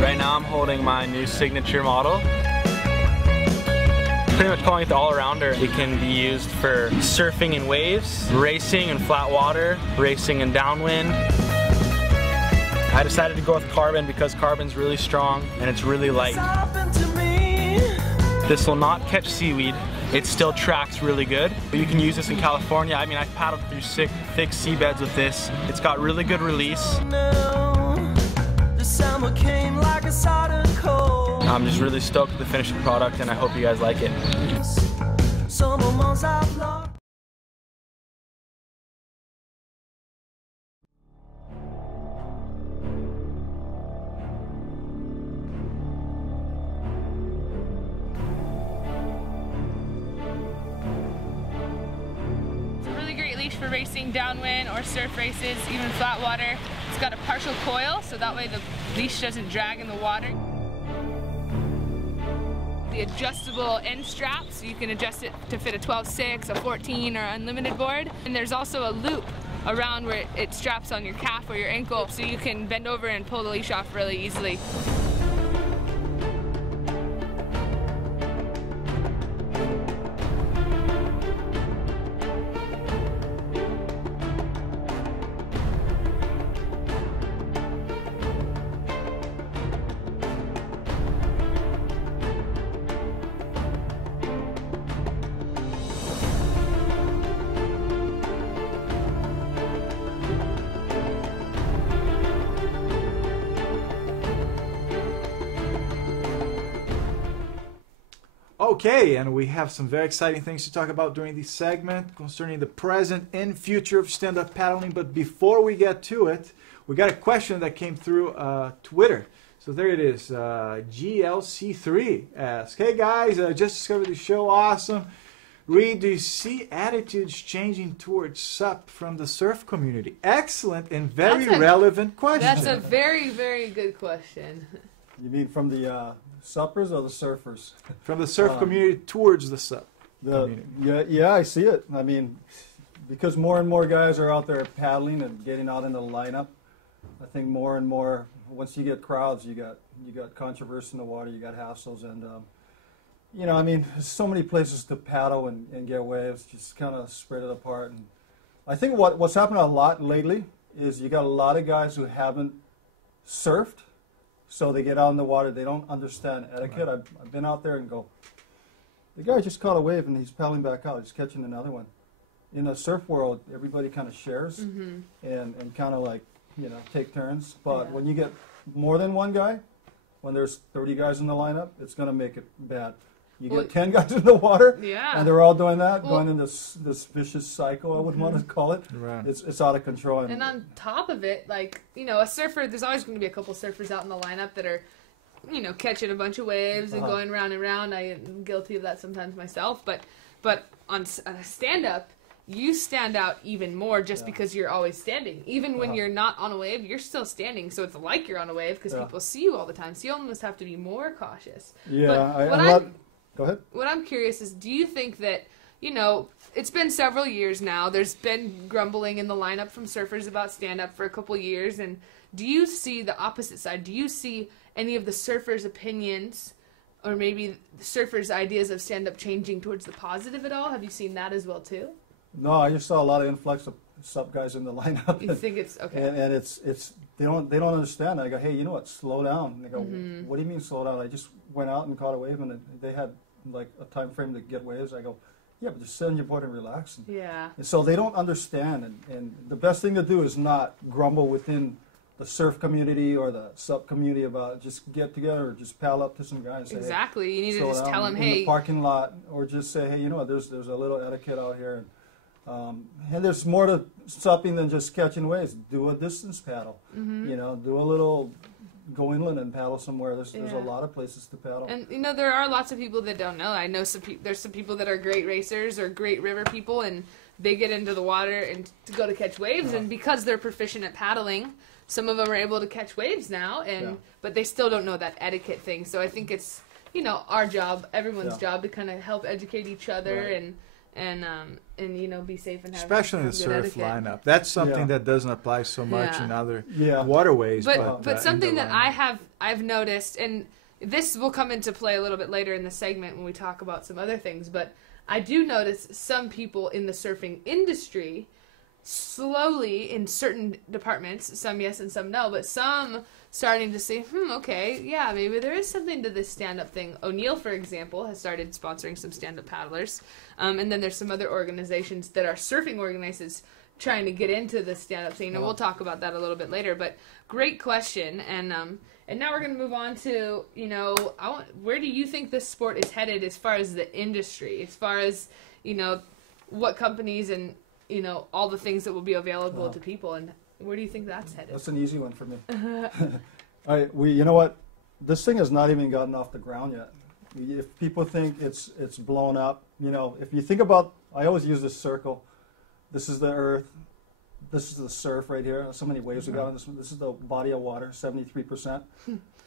Right now I'm holding my new signature model. Pretty much calling it the all-arounder. It can be used for surfing in waves, racing in flat water, racing in downwind. I decided to go with carbon because carbon's really strong and it's really light. This will not catch seaweed. It still tracks really good. You can use this in California. I mean, I've paddled through thick seabeds with this. It's got really good release. I'm just really stoked with the finished product, and I hope you guys like it. It's a really great leash for racing downwind or surf races, even flat water. It's got a partial coil, so that way the leash doesn't drag in the water. The adjustable end strap, so you can adjust it to fit a 12-6, a 14, or unlimited board. And there's also a loop around where it straps on your calf or your ankle, so you can bend over and pull the leash off really easily. Okay, and we have some very exciting things to talk about during this segment concerning the present and future of stand-up paddling. But before we get to it, we got a question that came through Twitter. So there it is. GLC3 asks, "Hey guys, I just discovered the show. Awesome. Reid, do you see attitudes changing towards SUP from the surf community?" Excellent and very relevant question. That's a very, very good question. You mean from the suppers or the surfers? From the surf community towards the SUP community. Yeah, I see it. I mean, because more and more guys are out there paddling and getting out in the lineup, I think more and more, once you get crowds, you got controversy in the water, you got hassles, and you know, I mean, there's so many places to paddle and get waves, just kind of spread it apart. And I think what's happened a lot lately is you got a lot of guys who haven't surfed. So they get out in the water, they don't understand etiquette. Right. I've been out there and go, the guy just caught a wave and he's paddling back out, he's catching another one. In the surf world, everybody kind of shares and kind of like, you know, take turns. But when you get more than one guy, when there's 30 guys in the lineup, it's going to make it bad. You get 10 guys in the water, and they're all doing that, going in this vicious cycle, I would want to call it. Right. It's out of control. And on top of it, like, you know, a surfer, there's always going to be a couple surfers out in the lineup that are, you know, catching a bunch of waves and going round and round. I am guilty of that sometimes myself. But on a stand-up, you stand out even more just because you're always standing. Even when you're not on a wave, you're still standing. So it's like you're on a wave because people see you all the time. So you almost have to be more cautious. Yeah, Go ahead. What I'm curious is, do you think that, you know, it's been several years now, there's been grumbling in the lineup from surfers about stand-up for a couple years, and do you see the opposite side? Do you see any of the surfers' opinions or maybe surfers' ideas of stand-up changing towards the positive at all? Have you seen that as well too? No, I just saw a lot of influx of sup guys in the lineup. You think it's okay? And it's they don't understand. I go, hey, you know what? Slow down. And they go, what do you mean slow down? I just went out and caught a wave, and they had like a time frame to get waves. I go, yeah, but just sit on your board and relax. Yeah. And so they don't understand, and the best thing to do is not grumble within the surf community or the sup community about it. Just get together or just pal up to some guys and say, exactly. hey, you need to slow just down tell them, in hey. the parking lot, or just say, hey, you know what? There's a little etiquette out here. And there's more to supping than just catching waves. Do a distance paddle. You know, do a little, go inland and paddle somewhere. There's a lot of places to paddle. And you know, there are lots of people that don't know. I know there's some people that are great racers or great river people, and they get into the water and to go to catch waves, and because they're proficient at paddling, some of them are able to catch waves now, and but they still don't know that etiquette thing. So I think it's, you know, our job, everyone's job, to kind of help educate each other and you know, be safe and have especially in the surf etiquette. Lineup. That's something that doesn't apply so much in other waterways. But something that I've noticed, and this will come into play a little bit later in the segment when we talk about some other things, but I do notice some people in the surfing industry slowly in certain departments, some yes and some no, but some starting to say, okay, yeah, maybe there is something to this stand-up thing. O'Neill, for example, has started sponsoring some stand-up paddlers, and then there's some other organizations that are surfing organizations trying to get into the stand-up scene, and we'll talk about that a little bit later. But great question, and now we're going to move on to, you know, where do you think this sport is headed as far as the industry, as far as, you know, what companies and, you know, all the things that will be available to people, and where do you think that's headed? That's an easy one for me. You know what? This thing has not even gotten off the ground yet. If people think it's blown up, you know, if you think about, I always use this circle. This is the earth. This is the surf right here. So many waves we got on this one. This is the body of water, 73%.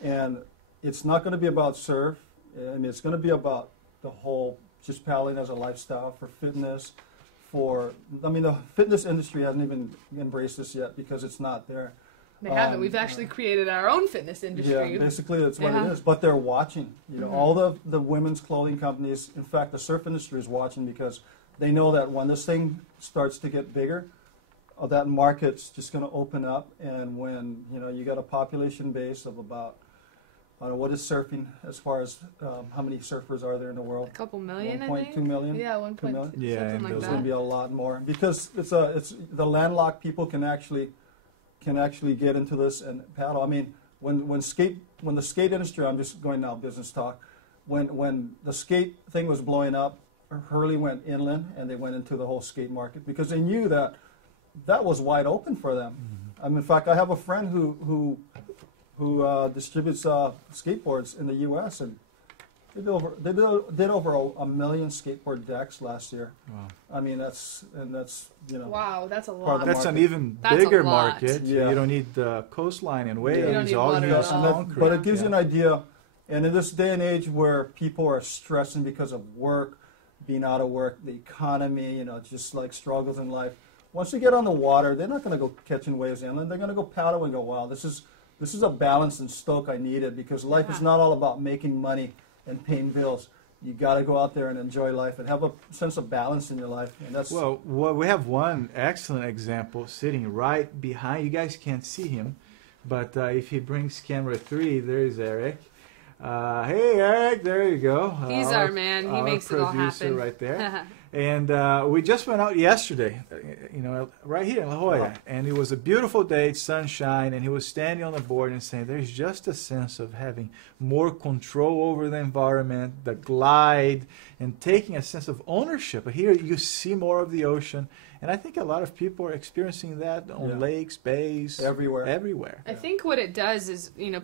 And it's not going to be about surf. I mean, it's going to be about the whole, just paddling as a lifestyle for fitness. I mean, the fitness industry hasn't even embraced this yet because it's not there. They haven't. We've actually created our own fitness industry. Yeah, basically that's what it is. But they're watching. You know, all the women's clothing companies, in fact, the surf industry is watching because they know that when this thing starts to get bigger, that market's just going to open up. And when, you know, you got a population base of about, I don't know, what is surfing as far as how many surfers are there in the world? A couple million, 1.2 million? Yeah, 1.2 million. Yeah, something like there's that. going to be a lot more because it's the landlocked people can actually get into this and paddle. I mean, when the skate industry, I'm just going now business talk, when the skate thing was blowing up, Hurley went inland and they went into the whole skate market because they knew that was wide open for them. I mean, in fact, I have a friend who distributes skateboards in the U.S. and they did over a million skateboard decks last year. Wow! I mean, that's you know. Wow, that's a lot. That's an even bigger market. Yeah. You don't need the coastline and waves. You don't need water at all. But it gives you an idea. And in this day and age where people are stressing because of work, being out of work, the economy, you know, just like struggles in life. Once you get on the water, they're not going to go catching waves inland. They're going to go paddle and go, wow, this is a balance and stoke I needed because life is not all about making money and paying bills. You got to go out there and enjoy life and have a sense of balance in your life. And that's well, we have one excellent example sitting right behind. You guys can't see him, but if he brings camera 3, there's Eric. Hey, Eric, there you go. He's our man. He makes it all happen. Right there. And we just went out yesterday, you know, right here in La Jolla. And it was a beautiful day, sunshine, and he was standing on the board and saying there's just a sense of having more control over the environment, the glide, and taking a sense of ownership. Here you see more of the ocean. And I think a lot of people are experiencing that on lakes, bays, everywhere. I think what it does is, you know,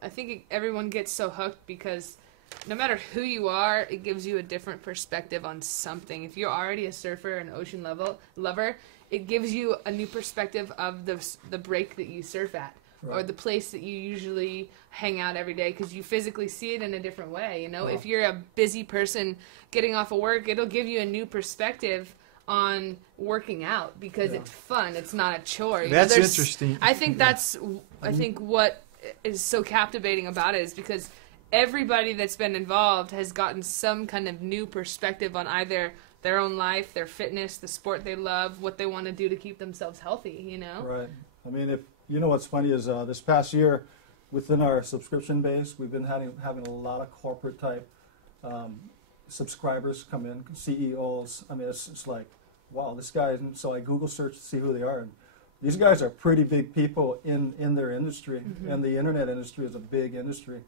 I think everyone gets so hooked because no matter who you are, it gives you a different perspective on something. If you're already a surfer and ocean lover, it gives you a new perspective of the break that you surf at. Right. Or the place that you usually hang out every day because you physically see it in a different way. You know, if you're a busy person getting off of work, it'll give you a new perspective on working out because it's fun. It's not a chore. That's interesting. I think I think what is so captivating about it is because everybody that's been involved has gotten some kind of new perspective on either their own life, their fitness, the sport they love, what they want to do to keep themselves healthy, you know? Right. I mean, if you know what's funny is this past year, within our subscription base, we've been having a lot of corporate type subscribers come in, CEOs. I mean, it's like, wow, this guy. And so I Google search to see who they are. And these guys are pretty big people in their industry, and the internet industry is a big industry.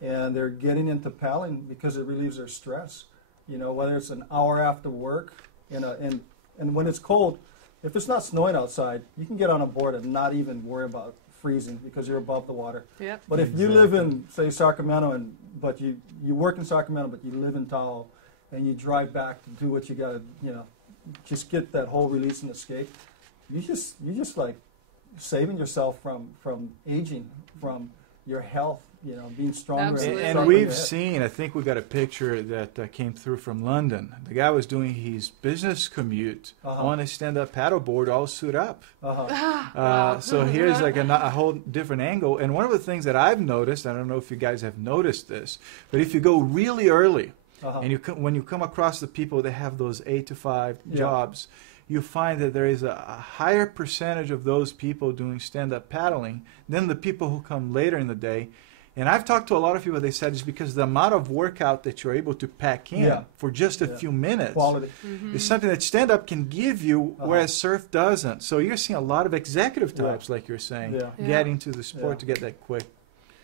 And they're getting into paddling because it relieves their stress. You know, whether it's an hour after work, and when it's cold, if it's not snowing outside, you can get on a board and not even worry about freezing because you're above the water. Yep. But if you live in, say, Sacramento, but you work in Sacramento, but you live in Tahoe, and you drive back to do what you got to, you know, just get that whole release and escape, you just like saving yourself from aging, from your health. You know, being stronger. Absolutely. And we've seen, I think we got a picture that came through from London. The guy was doing his business commute on a stand-up paddleboard, all suit up. So here's like a whole different angle. And one of the things that I've noticed, I don't know if you guys have noticed this, but if you go really early, and when you come across the people that have those 8 to 5 jobs, you find that there is a higher percentage of those people doing stand-up paddling than the people who come later in the day. And I've talked to a lot of people, they said it's because the amount of workout that you're able to pack in for just a few minutes is something that stand-up can give you, whereas surf doesn't. So you're seeing a lot of executive types, like you're saying, getting to the sport to get that quick.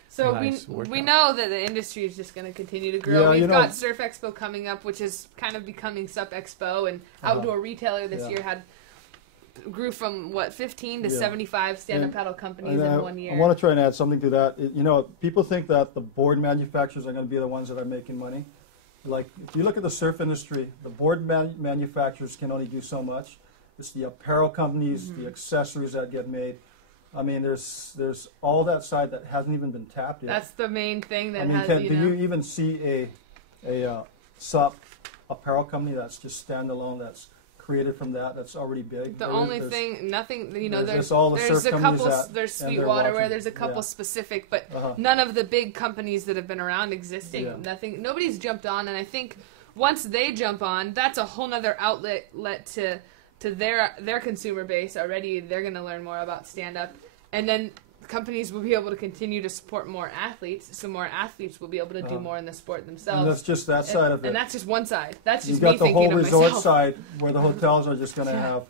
So nice we know that the industry is just going to continue to grow. We've got Surf Expo coming up, which is kind of becoming Sup Expo, and Outdoor Retailer this year grew from, what, 15 to 75 stand-up paddle companies in 1 year. I want to try and add something to that. You know, people think that the board manufacturers are going to be the ones that are making money. Like, if you look at the surf industry, the board manufacturers can only do so much. It's the apparel companies, the accessories that get made. I mean, there's all that side that hasn't even been tapped yet. That's the main thing that do you even see a Sup apparel company that's just standalone, that's created from that's already big? The only thing, nothing, you know, there's a couple, there's Sweetwater where there's a couple specific, but none of the big companies that have been around existing. Nobody's jumped on, and I think once they jump on, that's a whole nother outlet to their consumer base already. They're going to learn more about stand-up, and then companies will be able to continue to support more athletes, so more athletes will be able to do more in the sport themselves. And that's just that side of it. And that's just one side. That's just me thinking of myself. You've got the whole resort side where the hotels are just going to have,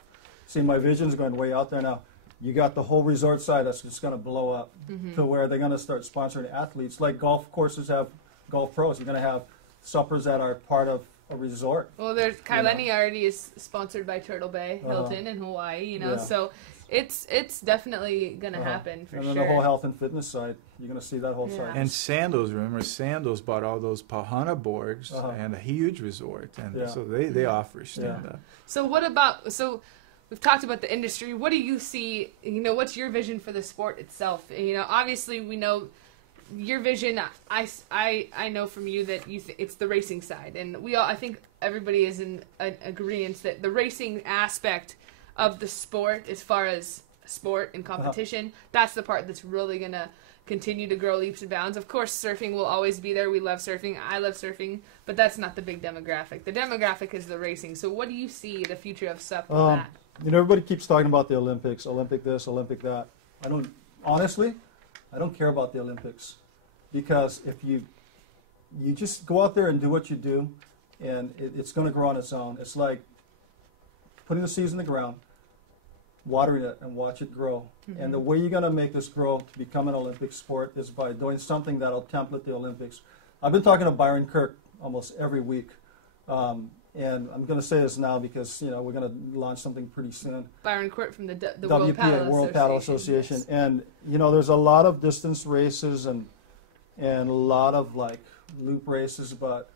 see, my vision's going way out there now. You got the whole resort side that's just going to blow up to where they're going to start sponsoring athletes. Like golf courses have golf pros. You're going to have suppers that are part of a resort. Well, there's Kailani already is sponsored by Turtle Bay Hilton in Hawaii, you know, so it's definitely going to happen for sure. And then the whole health and fitness side, you're going to see that whole side. And Sandals, remember, Sandals bought all those Pauhana boards and a huge resort, and so they offer stand-up. So what about, we've talked about the industry. What do you see, you know, what's your vision for the sport itself? You know, obviously we know your vision, I know from you that it's the racing side, and I think everybody is in agreement that the racing aspect of the sport, as far as sport and competition, that's the part that's really going to continue to grow leaps and bounds. Of course, surfing will always be there. We love surfing. I love surfing, but that's not the big demographic. The demographic is the racing. So what do you see the future of Sup with that? You know, everybody keeps talking about the Olympics, Olympic this, Olympic that. Honestly, I don't care about the Olympics, because if you just go out there and do what you do, and it's going to grow on its own. It's like putting the seeds in the ground, watering it, and watch it grow. And the way you're going to make this grow to become an Olympic sport is by doing something that'll template the Olympics. I've been talking to Byron Kirk almost every week, and I'm going to say this now because, you know, we're going to launch something pretty soon. Byron Kirk from the WPA, World Paddle Association. Yes. And, you know, there's a lot of distance races and a lot of, like, loop races, but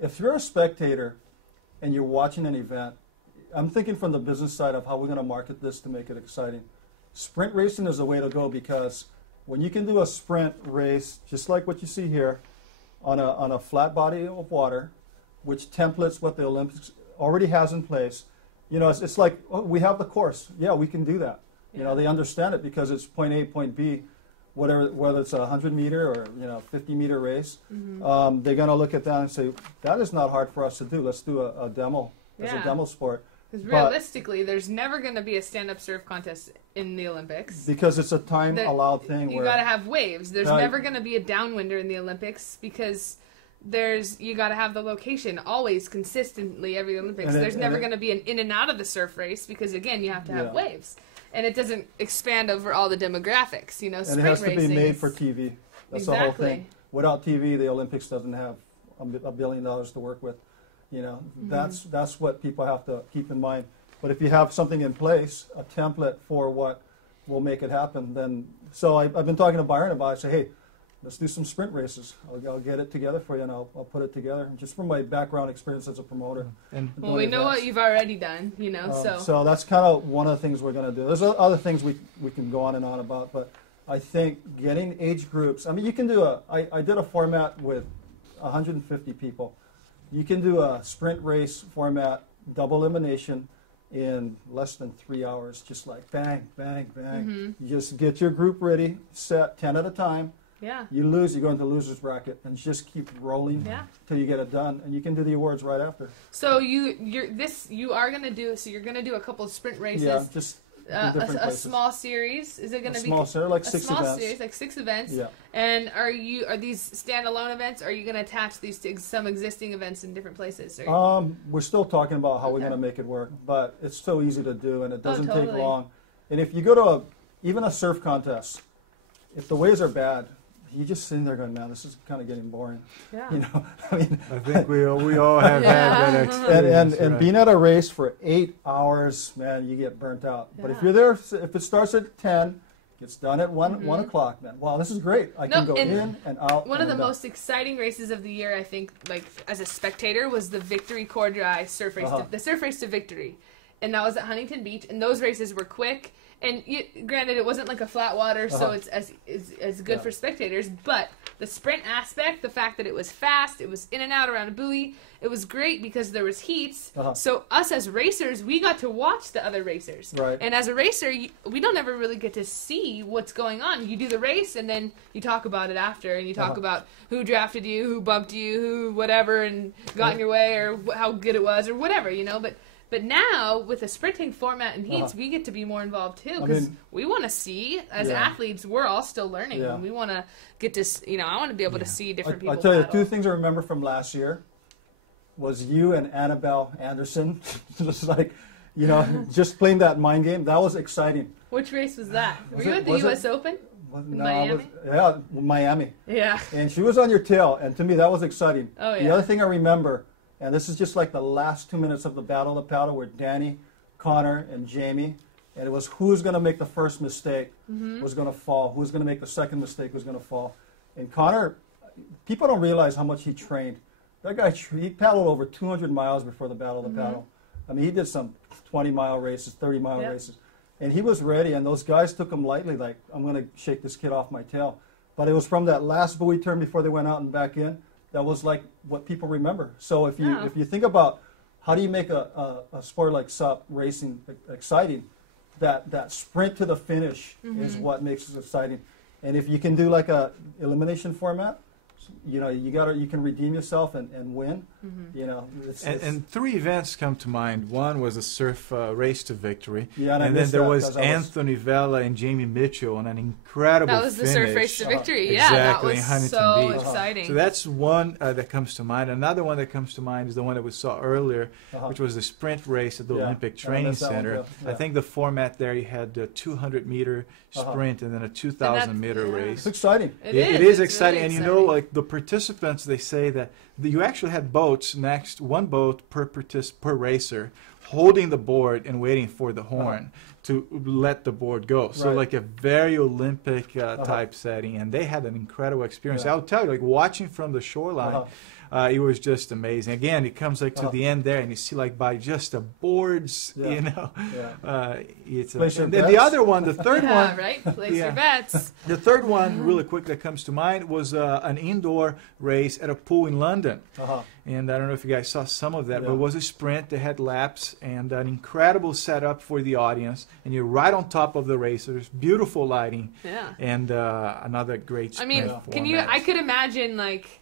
if you're a spectator and you're watching an event, I'm thinking from the business side of how we're going to market this to make it exciting. Sprint racing is the way to go, because when you can do a sprint race, just like what you see here, on a flat body of water, which templates what the Olympics already has in place, you know, it's like, oh, we have the course. Yeah, we can do that. You know, they understand it because it's point A, point B. whether it's a 100-meter or 50-meter race, they're going to look at that and say, that is not hard for us to do. Let's do a demo as a demo sport. Because realistically, there's never going to be a stand-up surf contest in the Olympics. Because it's a time-allowed thing. You got to have waves. There's never going to be a downwinder in the Olympics because you got to have the location always consistently every Olympics. There's never going to be an in and out of the surf race because, again, you have to have waves. And it doesn't expand over all the demographics, And it has to be made for TV. That's the whole thing. Without TV, the Olympics doesn't have $1 billion to work with. That's what people have to keep in mind. But if you have something in place, a template for what will make it happen, then... So I've been talking to Byron about it. I say, hey, let's do some sprint races. I'll get it together for you, and I'll put it together. Just from my background experience as a promoter. Well, we know what you've already done, So that's kind of one of the things we're going to do. There's other things we can go on and on about, but I think getting age groups... I mean, you can do I did a format with 150 people. You can do a sprint race format, double elimination, in less than 3 hours. Just like bang, bang, bang. You just get your group ready, set 10 at a time. Yeah. You lose, you go into the loser's bracket, and just keep rolling till you get it done, and you can do the awards right after. So you're gonna do a couple of sprint races. Yeah, just a small series. Is it going to be small series, like 6 events? Small series, like 6 events. Yeah. And are these standalone events? Or are you going to attach these to some existing events in different places? We're still talking about how we're going to make it work, but it's so easy to do, and it doesn't take long. And if you go to even a surf contest, if the waves are bad, you just sitting there going, man, this is kind of getting boring. Yeah. I think we all have had that experience. And being at a race for 8 hours, man, you get burnt out. Yeah. But if you're there, if it starts at 10, gets done at 1 o'clock, man, wow, this is great. I can go in and out. One of the most exciting races of the year, I think, like as a spectator, was the Victory Core Dry surf race, the surf race to victory. And that was at Huntington Beach, and those races were quick. And granted, it wasn't like a flat water, so it's as good for spectators. But the sprint aspect, the fact that it was fast, it was in and out around a buoy, it was great because there was heats. So us as racers, we got to watch the other racers. Right. And as a racer, we don't ever really get to see what's going on. You do the race, and then you talk about it after, and you talk about who drafted you, who bumped you, who whatever, and got in your way, or how good it was, or whatever, But now, with the sprinting format and heats, we get to be more involved, too, because we want to see, as athletes, we're all still learning, and we want to get to, I want to be able to see different people I'll tell you, battle. 2 things I remember from last year was you and Annabelle Anderson, just like, just playing that mind game. That was exciting. Which race was that? Were you at the U.S. Open? Miami? Miami. Yeah. And she was on your tail, and to me, that was exciting. Oh, yeah. The other thing I remember... And this is just like the last 2 minutes of the Battle of the Paddle where Danny, Connor, and Jamie, and it was who's going to make the first mistake was going to fall, who's going to make the second mistake was going to fall. And Connor, people don't realize how much he trained. That guy, he paddled over 200 miles before the Battle of the Paddle. I mean, he did some 20-mile races, 30-mile races. And he was ready, and those guys took him lightly, like, I'm going to shake this kid off my tail. But it was from that last buoy turn before they went out and back in. That was like what people remember. So if you think about how do you make a sport like SUP racing exciting, that sprint to the finish is what makes it exciting. And if you can do like a elimination format, you can redeem yourself and win. And 3 events come to mind. One was a surf race to victory, and then there was Anthony Vella and Jamie Mitchell on an incredible finish. That was the surf race to victory. Exactly, that in Huntington so Beach. exciting. So that's one that comes to mind. Another one that comes to mind is the one that we saw earlier, which was the sprint race at the Olympic Training Center. I think the format there, you had a 200-meter sprint and then a 2,000-meter race. It's exciting. It is exciting, really and exciting. like the participants, they say that you actually had boats next, one boat per racer, holding the board and waiting for the horn to let the board go. So like a very Olympic type setting, and they had an incredible experience. I'll tell you, like watching from the shoreline, it was just amazing. Again, it comes like to the end there, and you see like by just the boards, it's and then the other one, the third one, place your bets. The third one, really quick, that comes to mind was an indoor race at a pool in London. And I don't know if you guys saw some of that, but it was a sprint. They had laps and an incredible setup for the audience. and you're right on top of the racers. Beautiful lighting. Yeah. And another great. I mean, can you? I could imagine like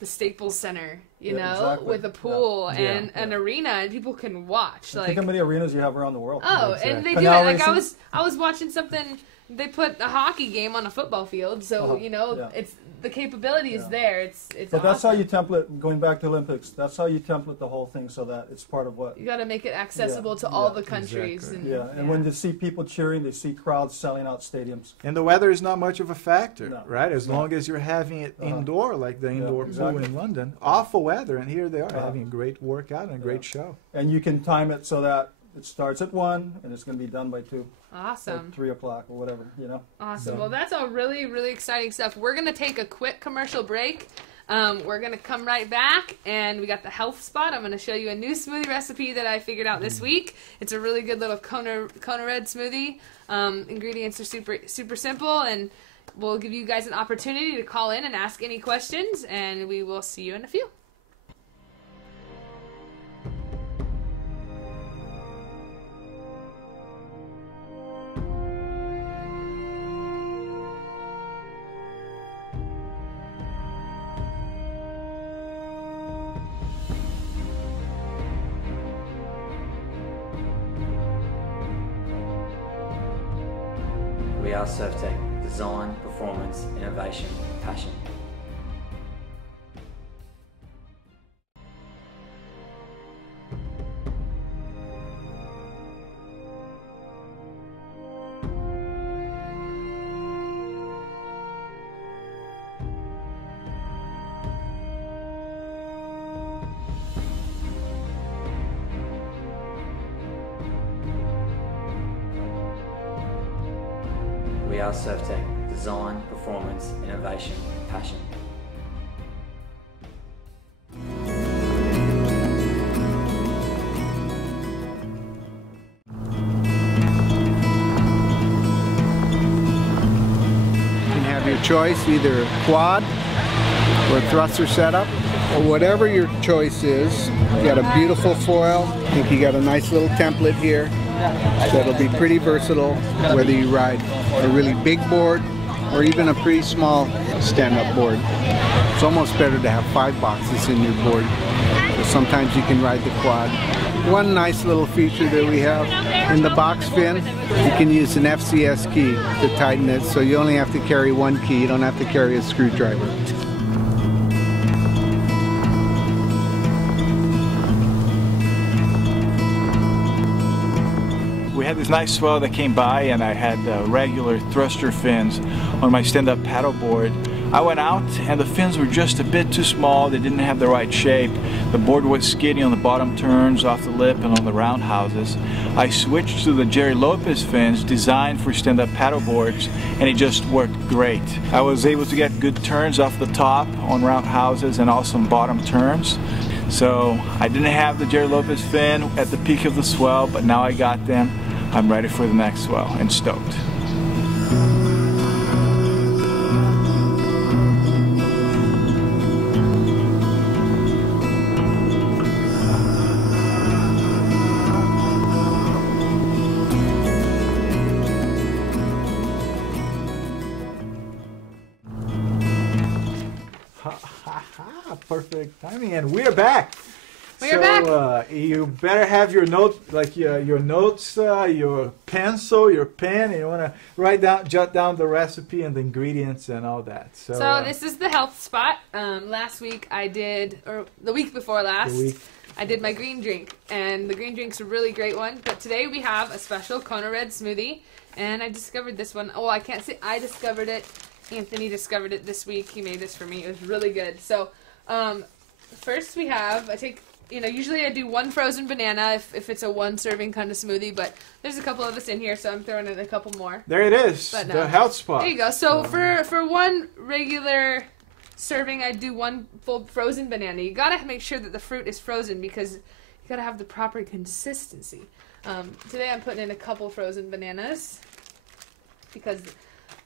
the Staples Center, you know, exactly. with a pool and an arena, and people can watch. Think how many arenas you have around the world. Oh, and they do it. Canal Like racing. I was watching something. They put a hockey game on a football field, so you know it's the capability is there. It's But that's awesome. how you template, going back to Olympics, that's how you template the whole thing so that it's part of what. You got to make it accessible to all the countries. Exactly. And, When they see people cheering, they see crowds selling out stadiums. And the weather is not much of a factor, No. right? As long as you're having it indoor, like the indoor pool in London. Awful weather, and here they are having a great workout and a great show. And you can time it so that it starts at 1 and it's going to be done by 2. Awesome. Like 3 o'clock or whatever, you know. Awesome. Well, that's all really, really exciting stuff. We're going to take a quick commercial break. We're going to come right back, and we got the health spot. I'm going to show you a new smoothie recipe that I figured out this week. It's a really good little Kona Red smoothie. Ingredients are super simple, and we'll give you guys an opportunity to call in and ask any questions, and we will see you in a few. We are Surftech. Design, performance, innovation, passion. We are Surftech. Design, performance, innovation, passion. You can have your choice, either quad or thruster setup, or whatever your choice is. You got a beautiful foil. I think you got a nice little template here that'll be pretty versatile, whether you ride a really big board or even a pretty small stand-up board. It's almost better to have 5 boxes in your board, because sometimes you can ride the quad. One nice little feature that we have in the box fin, you can use an FCS key to tighten it, so you only have to carry one key, you don't have to carry a screwdriver. We had this nice swell that came by, and I had regular thruster fins on my stand-up paddle board. I went out and the fins were just a bit too small. They didn't have the right shape. The board was skidding on the bottom turns, off the lip, and on the roundhouses. I switched to the Jerry Lopez fins designed for stand-up paddle boards, and it just worked great. I was able to get good turns off the top on roundhouses and also on bottom turns. So I didn't have the Jerry Lopez fin at the peak of the swell, but now I got them. I'm ready for the next swell and stoked. Perfect timing, and we're back. We're back. You better have your note, like your notes, your pencil, your pen, and you want to jot down the recipe and the ingredients and all that. So this is the health spot. Last week I did, or the week before last, I did my green drink, and the green drink's a really great one. But today we have a special Kona Red smoothie, and I discovered this one. Oh, I can't say I discovered it. Anthony discovered it this week. He made this for me. It was really good. So first we have, usually I do 1 frozen banana if it's a 1 serving kind of smoothie, but there's a couple of us in here, so I'm throwing in a couple more. There it is, but, the health spot. There you go. So for 1 regular serving, I do 1 full frozen banana. You gotta make sure that the fruit is frozen because you gotta have the proper consistency. Today I'm putting in a couple frozen bananas because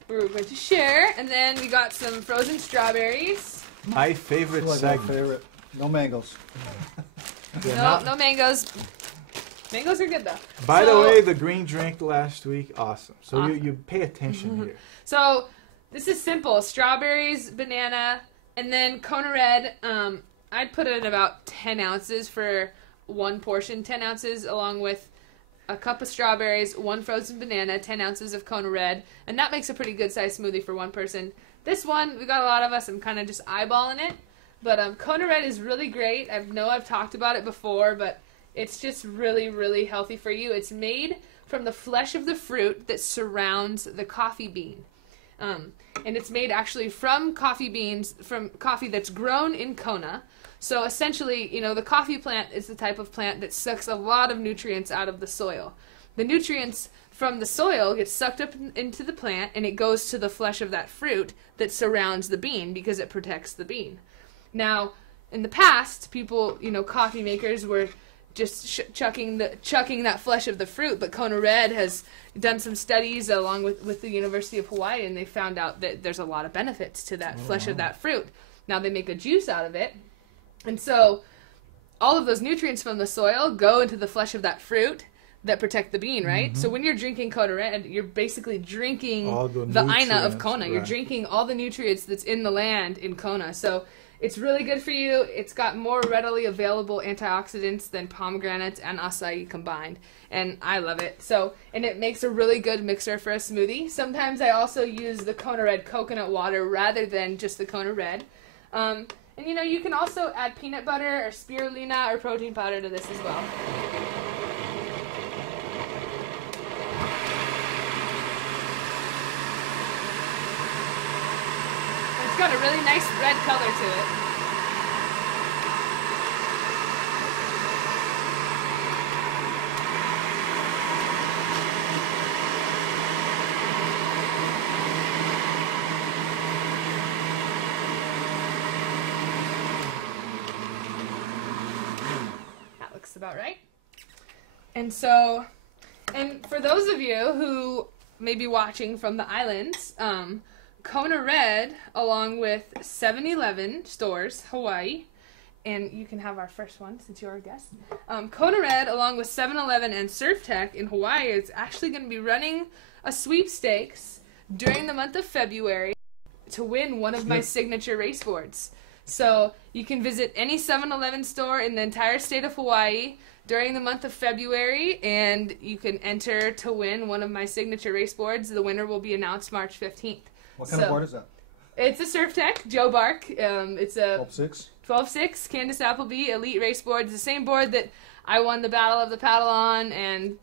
we're going to share, and then we got some frozen strawberries. My favorite Like segment. my favorite. No mangoes. No mangoes. Mangoes are good though. By the way, the green drink last week, awesome. So you pay attention here. So this is simple: strawberries, banana, and then Kona Red. I'd put in about 10 ounces for one portion. 10 ounces along with a cup of strawberries, one frozen banana, 10 ounces of Kona Red, and that makes a pretty good sized smoothie for one person. This one, we got a lot of us. I'm kind of just eyeballing it, but Kona Red is really great. I know I've talked about it before, but it's just really, really healthy for you. It's made from the flesh of the fruit that surrounds the coffee bean. And it's made actually from coffee beans, from coffee that's grown in Kona. So essentially, you know, the coffee plant is the type of plant that sucks a lot of nutrients out of the soil. The nutrients from the soil get sucked up into the plant, and it goes to the flesh of that fruit that surrounds the bean because it protects the bean. Now, in the past, people, you know, coffee makers were just chucking that flesh of the fruit, but Kona Red has done some studies along with the University of Hawaii, and they found out that there's a lot of benefits to that flesh of that fruit. Now they make a juice out of it, and so all of those nutrients from the soil go into the flesh of that fruit that protect the bean, right? So when you're drinking Kona Red, you're basically drinking the Aina of Kona. Right. You're drinking all the nutrients that's in the land in Kona. So it's really good for you. It's got more readily available antioxidants than pomegranates and acai combined. And I love it. So, and it makes a really good mixer for a smoothie. Sometimes I also use the Kona Red coconut water rather than just the Kona Red. And you know, you can also add peanut butter or spirulina or protein powder to this as well. It's got a really nice red color to it. That looks about right. And so, and for those of you who may be watching from the islands, Kona Red, along with 7-Eleven stores, Hawaii, and you can have our first one since you're our guest. Kona Red, along with 7-Eleven and Surftech in Hawaii, is actually going to be running a sweepstakes during the month of February to win one of my signature race boards. So you can visit any 7-Eleven store in the entire state of Hawaii during the month of February, and you can enter to win one of my signature race boards. The winner will be announced March 15th. What kind of board is that? It's a Surftech Joe Bark. It's a 12.6. 12.6 Candace Appleby Elite Race Board. It's the same board that I won the Battle of the Paddle on and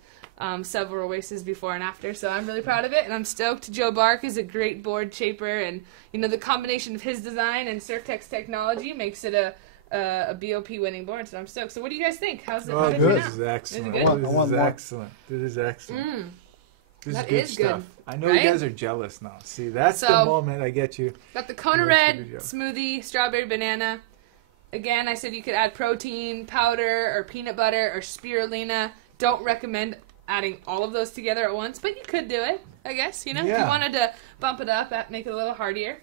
several races before and after. So I'm really proud of it, and I'm stoked. Joe Bark is a great board shaper, and you know, the combination of his design and Surftech's technology makes it a BOP winning board. So I'm stoked. So what do you guys think? How's it? Oh, good. This is excellent. Is it good? This is excellent. This is excellent. This That is good stuff. I know you guys are jealous now. See, that's the moment I get you. Got the Kona Red smoothie, strawberry banana. Again, I said you could add protein powder or peanut butter or spirulina. Don't recommend adding all of those together at once, but you could do it, I guess. You know, if you wanted to bump it up, make it a little heartier.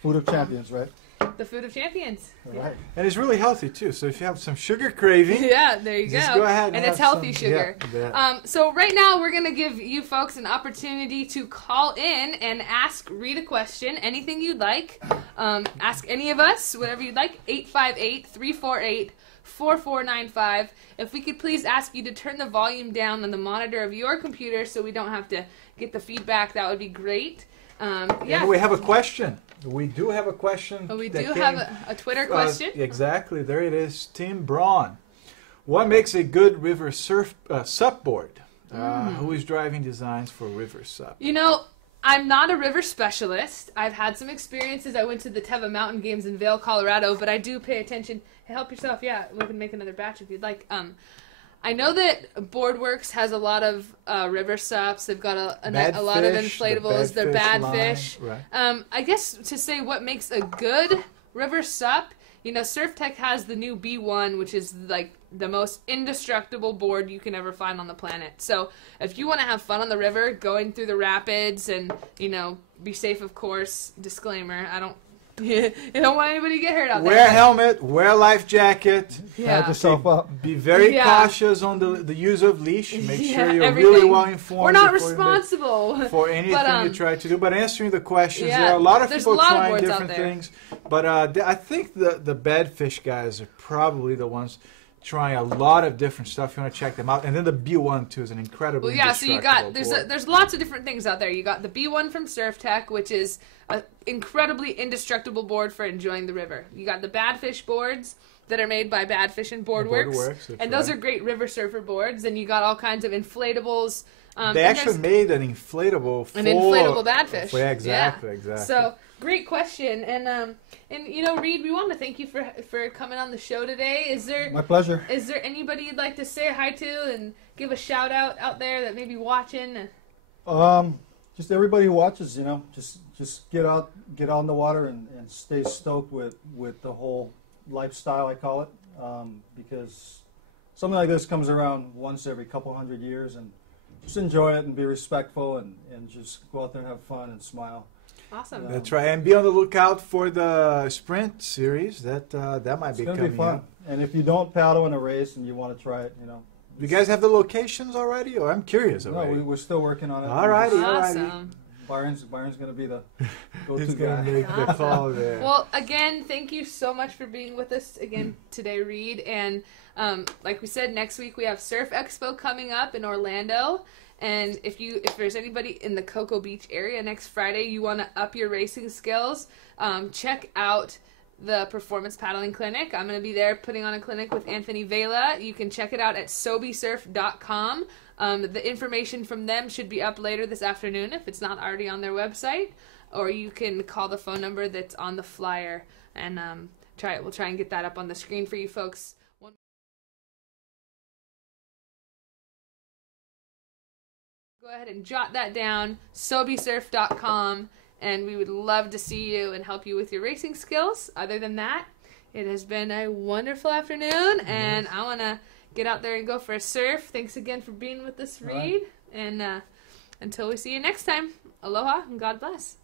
Food of champions, right? The food of champions. Right. And it's really healthy too. So if you have some sugar craving, there you go ahead and it's healthy sugar. Yeah, so right now we're gonna give you folks an opportunity to call in and read a question, anything you'd like. Ask any of us, whatever you'd like. 858-348-4495. If we could please ask you to turn the volume down on the monitor of your computer so we don't have to get the feedback, that would be great. And we have a question. We do have a question. We do have a Twitter question. Exactly. There it is. Tim Braun. What makes a good river sup board? Who is driving designs for river sup? You know, I'm not a river specialist. I've had some experiences. I went to the Teva Mountain Games in Vail, Colorado, but I do pay attention. Hey, help yourself. Yeah, we can make another batch if you'd like. I know that Boardworks has a lot of river sups. They've got a lot of inflatables. They're bad fish. Right. I guess to say what makes a good river sup, you know, Surftech has the new B1, which is like the most indestructible board you can ever find on the planet. So if you want to have fun on the river, going through the rapids and, you know, be safe, of course, disclaimer, I don't You don't want anybody to get hurt out there. Wear a helmet, wear a life jacket. Pad yourself up. Be very cautious on the use of leash. Make sure you're really well informed. We're not responsible for anything you try to do. But answering the questions, there are a lot of people trying different things. But I think the Badfish guys are probably the ones trying a lot of different stuff. You want to check them out. And then the B1 too is an incredible. Well, yeah. So you got there's lots of different things out there. You got the B1 from Surf Tech, which is an incredibly indestructible board for enjoying the river. You got the Badfish boards that are made by Badfish and Boardworks, and those are great river surfer boards. And you got all kinds of inflatables. They actually made an inflatable Badfish. Yeah, exactly. So great question, and you know, Reid, we want to thank you for coming on the show today. My pleasure. Is there anybody you'd like to say hi to and give a shout out there that may be watching? Just everybody who watches, you know, just get out in the water and stay stoked with the whole lifestyle, I call it, because something like this comes around once every couple hundred years, and just enjoy it and be respectful and just go out there and have fun and smile. Awesome. That's right, and be on the lookout for the sprint series. That might be coming. It's gonna be fun. Up. And if you don't paddle in a race and you want to try it, you know. You guys have the locations already, or I'm curious already. No, we're still working on it. Alrighty, awesome. Byron's going to be the go-to He's guy. going to make the call there. Well, again, thank you so much for being with us again today, Reid. And like we said, next week we have Surf Expo coming up in Orlando. And if there's anybody in the Cocoa Beach area next Friday, you want to up your racing skills, check out the Performance Paddling Clinic. I'm going to be there putting on a clinic with Anthony Vela. You can check it out at sobisurf.com. The information from them should be up later this afternoon if it's not already on their website, or you can call the phone number that's on the flyer, and we'll try and get that up on the screen for you folks. Go ahead and jot that down, sobisurf.com, and we would love to see you and help you with your racing skills. Other than that, it has been a wonderful afternoon, and I want to get out there and go for a surf. Thanks again for being with us, Reid. And until we see you next time, aloha and God bless.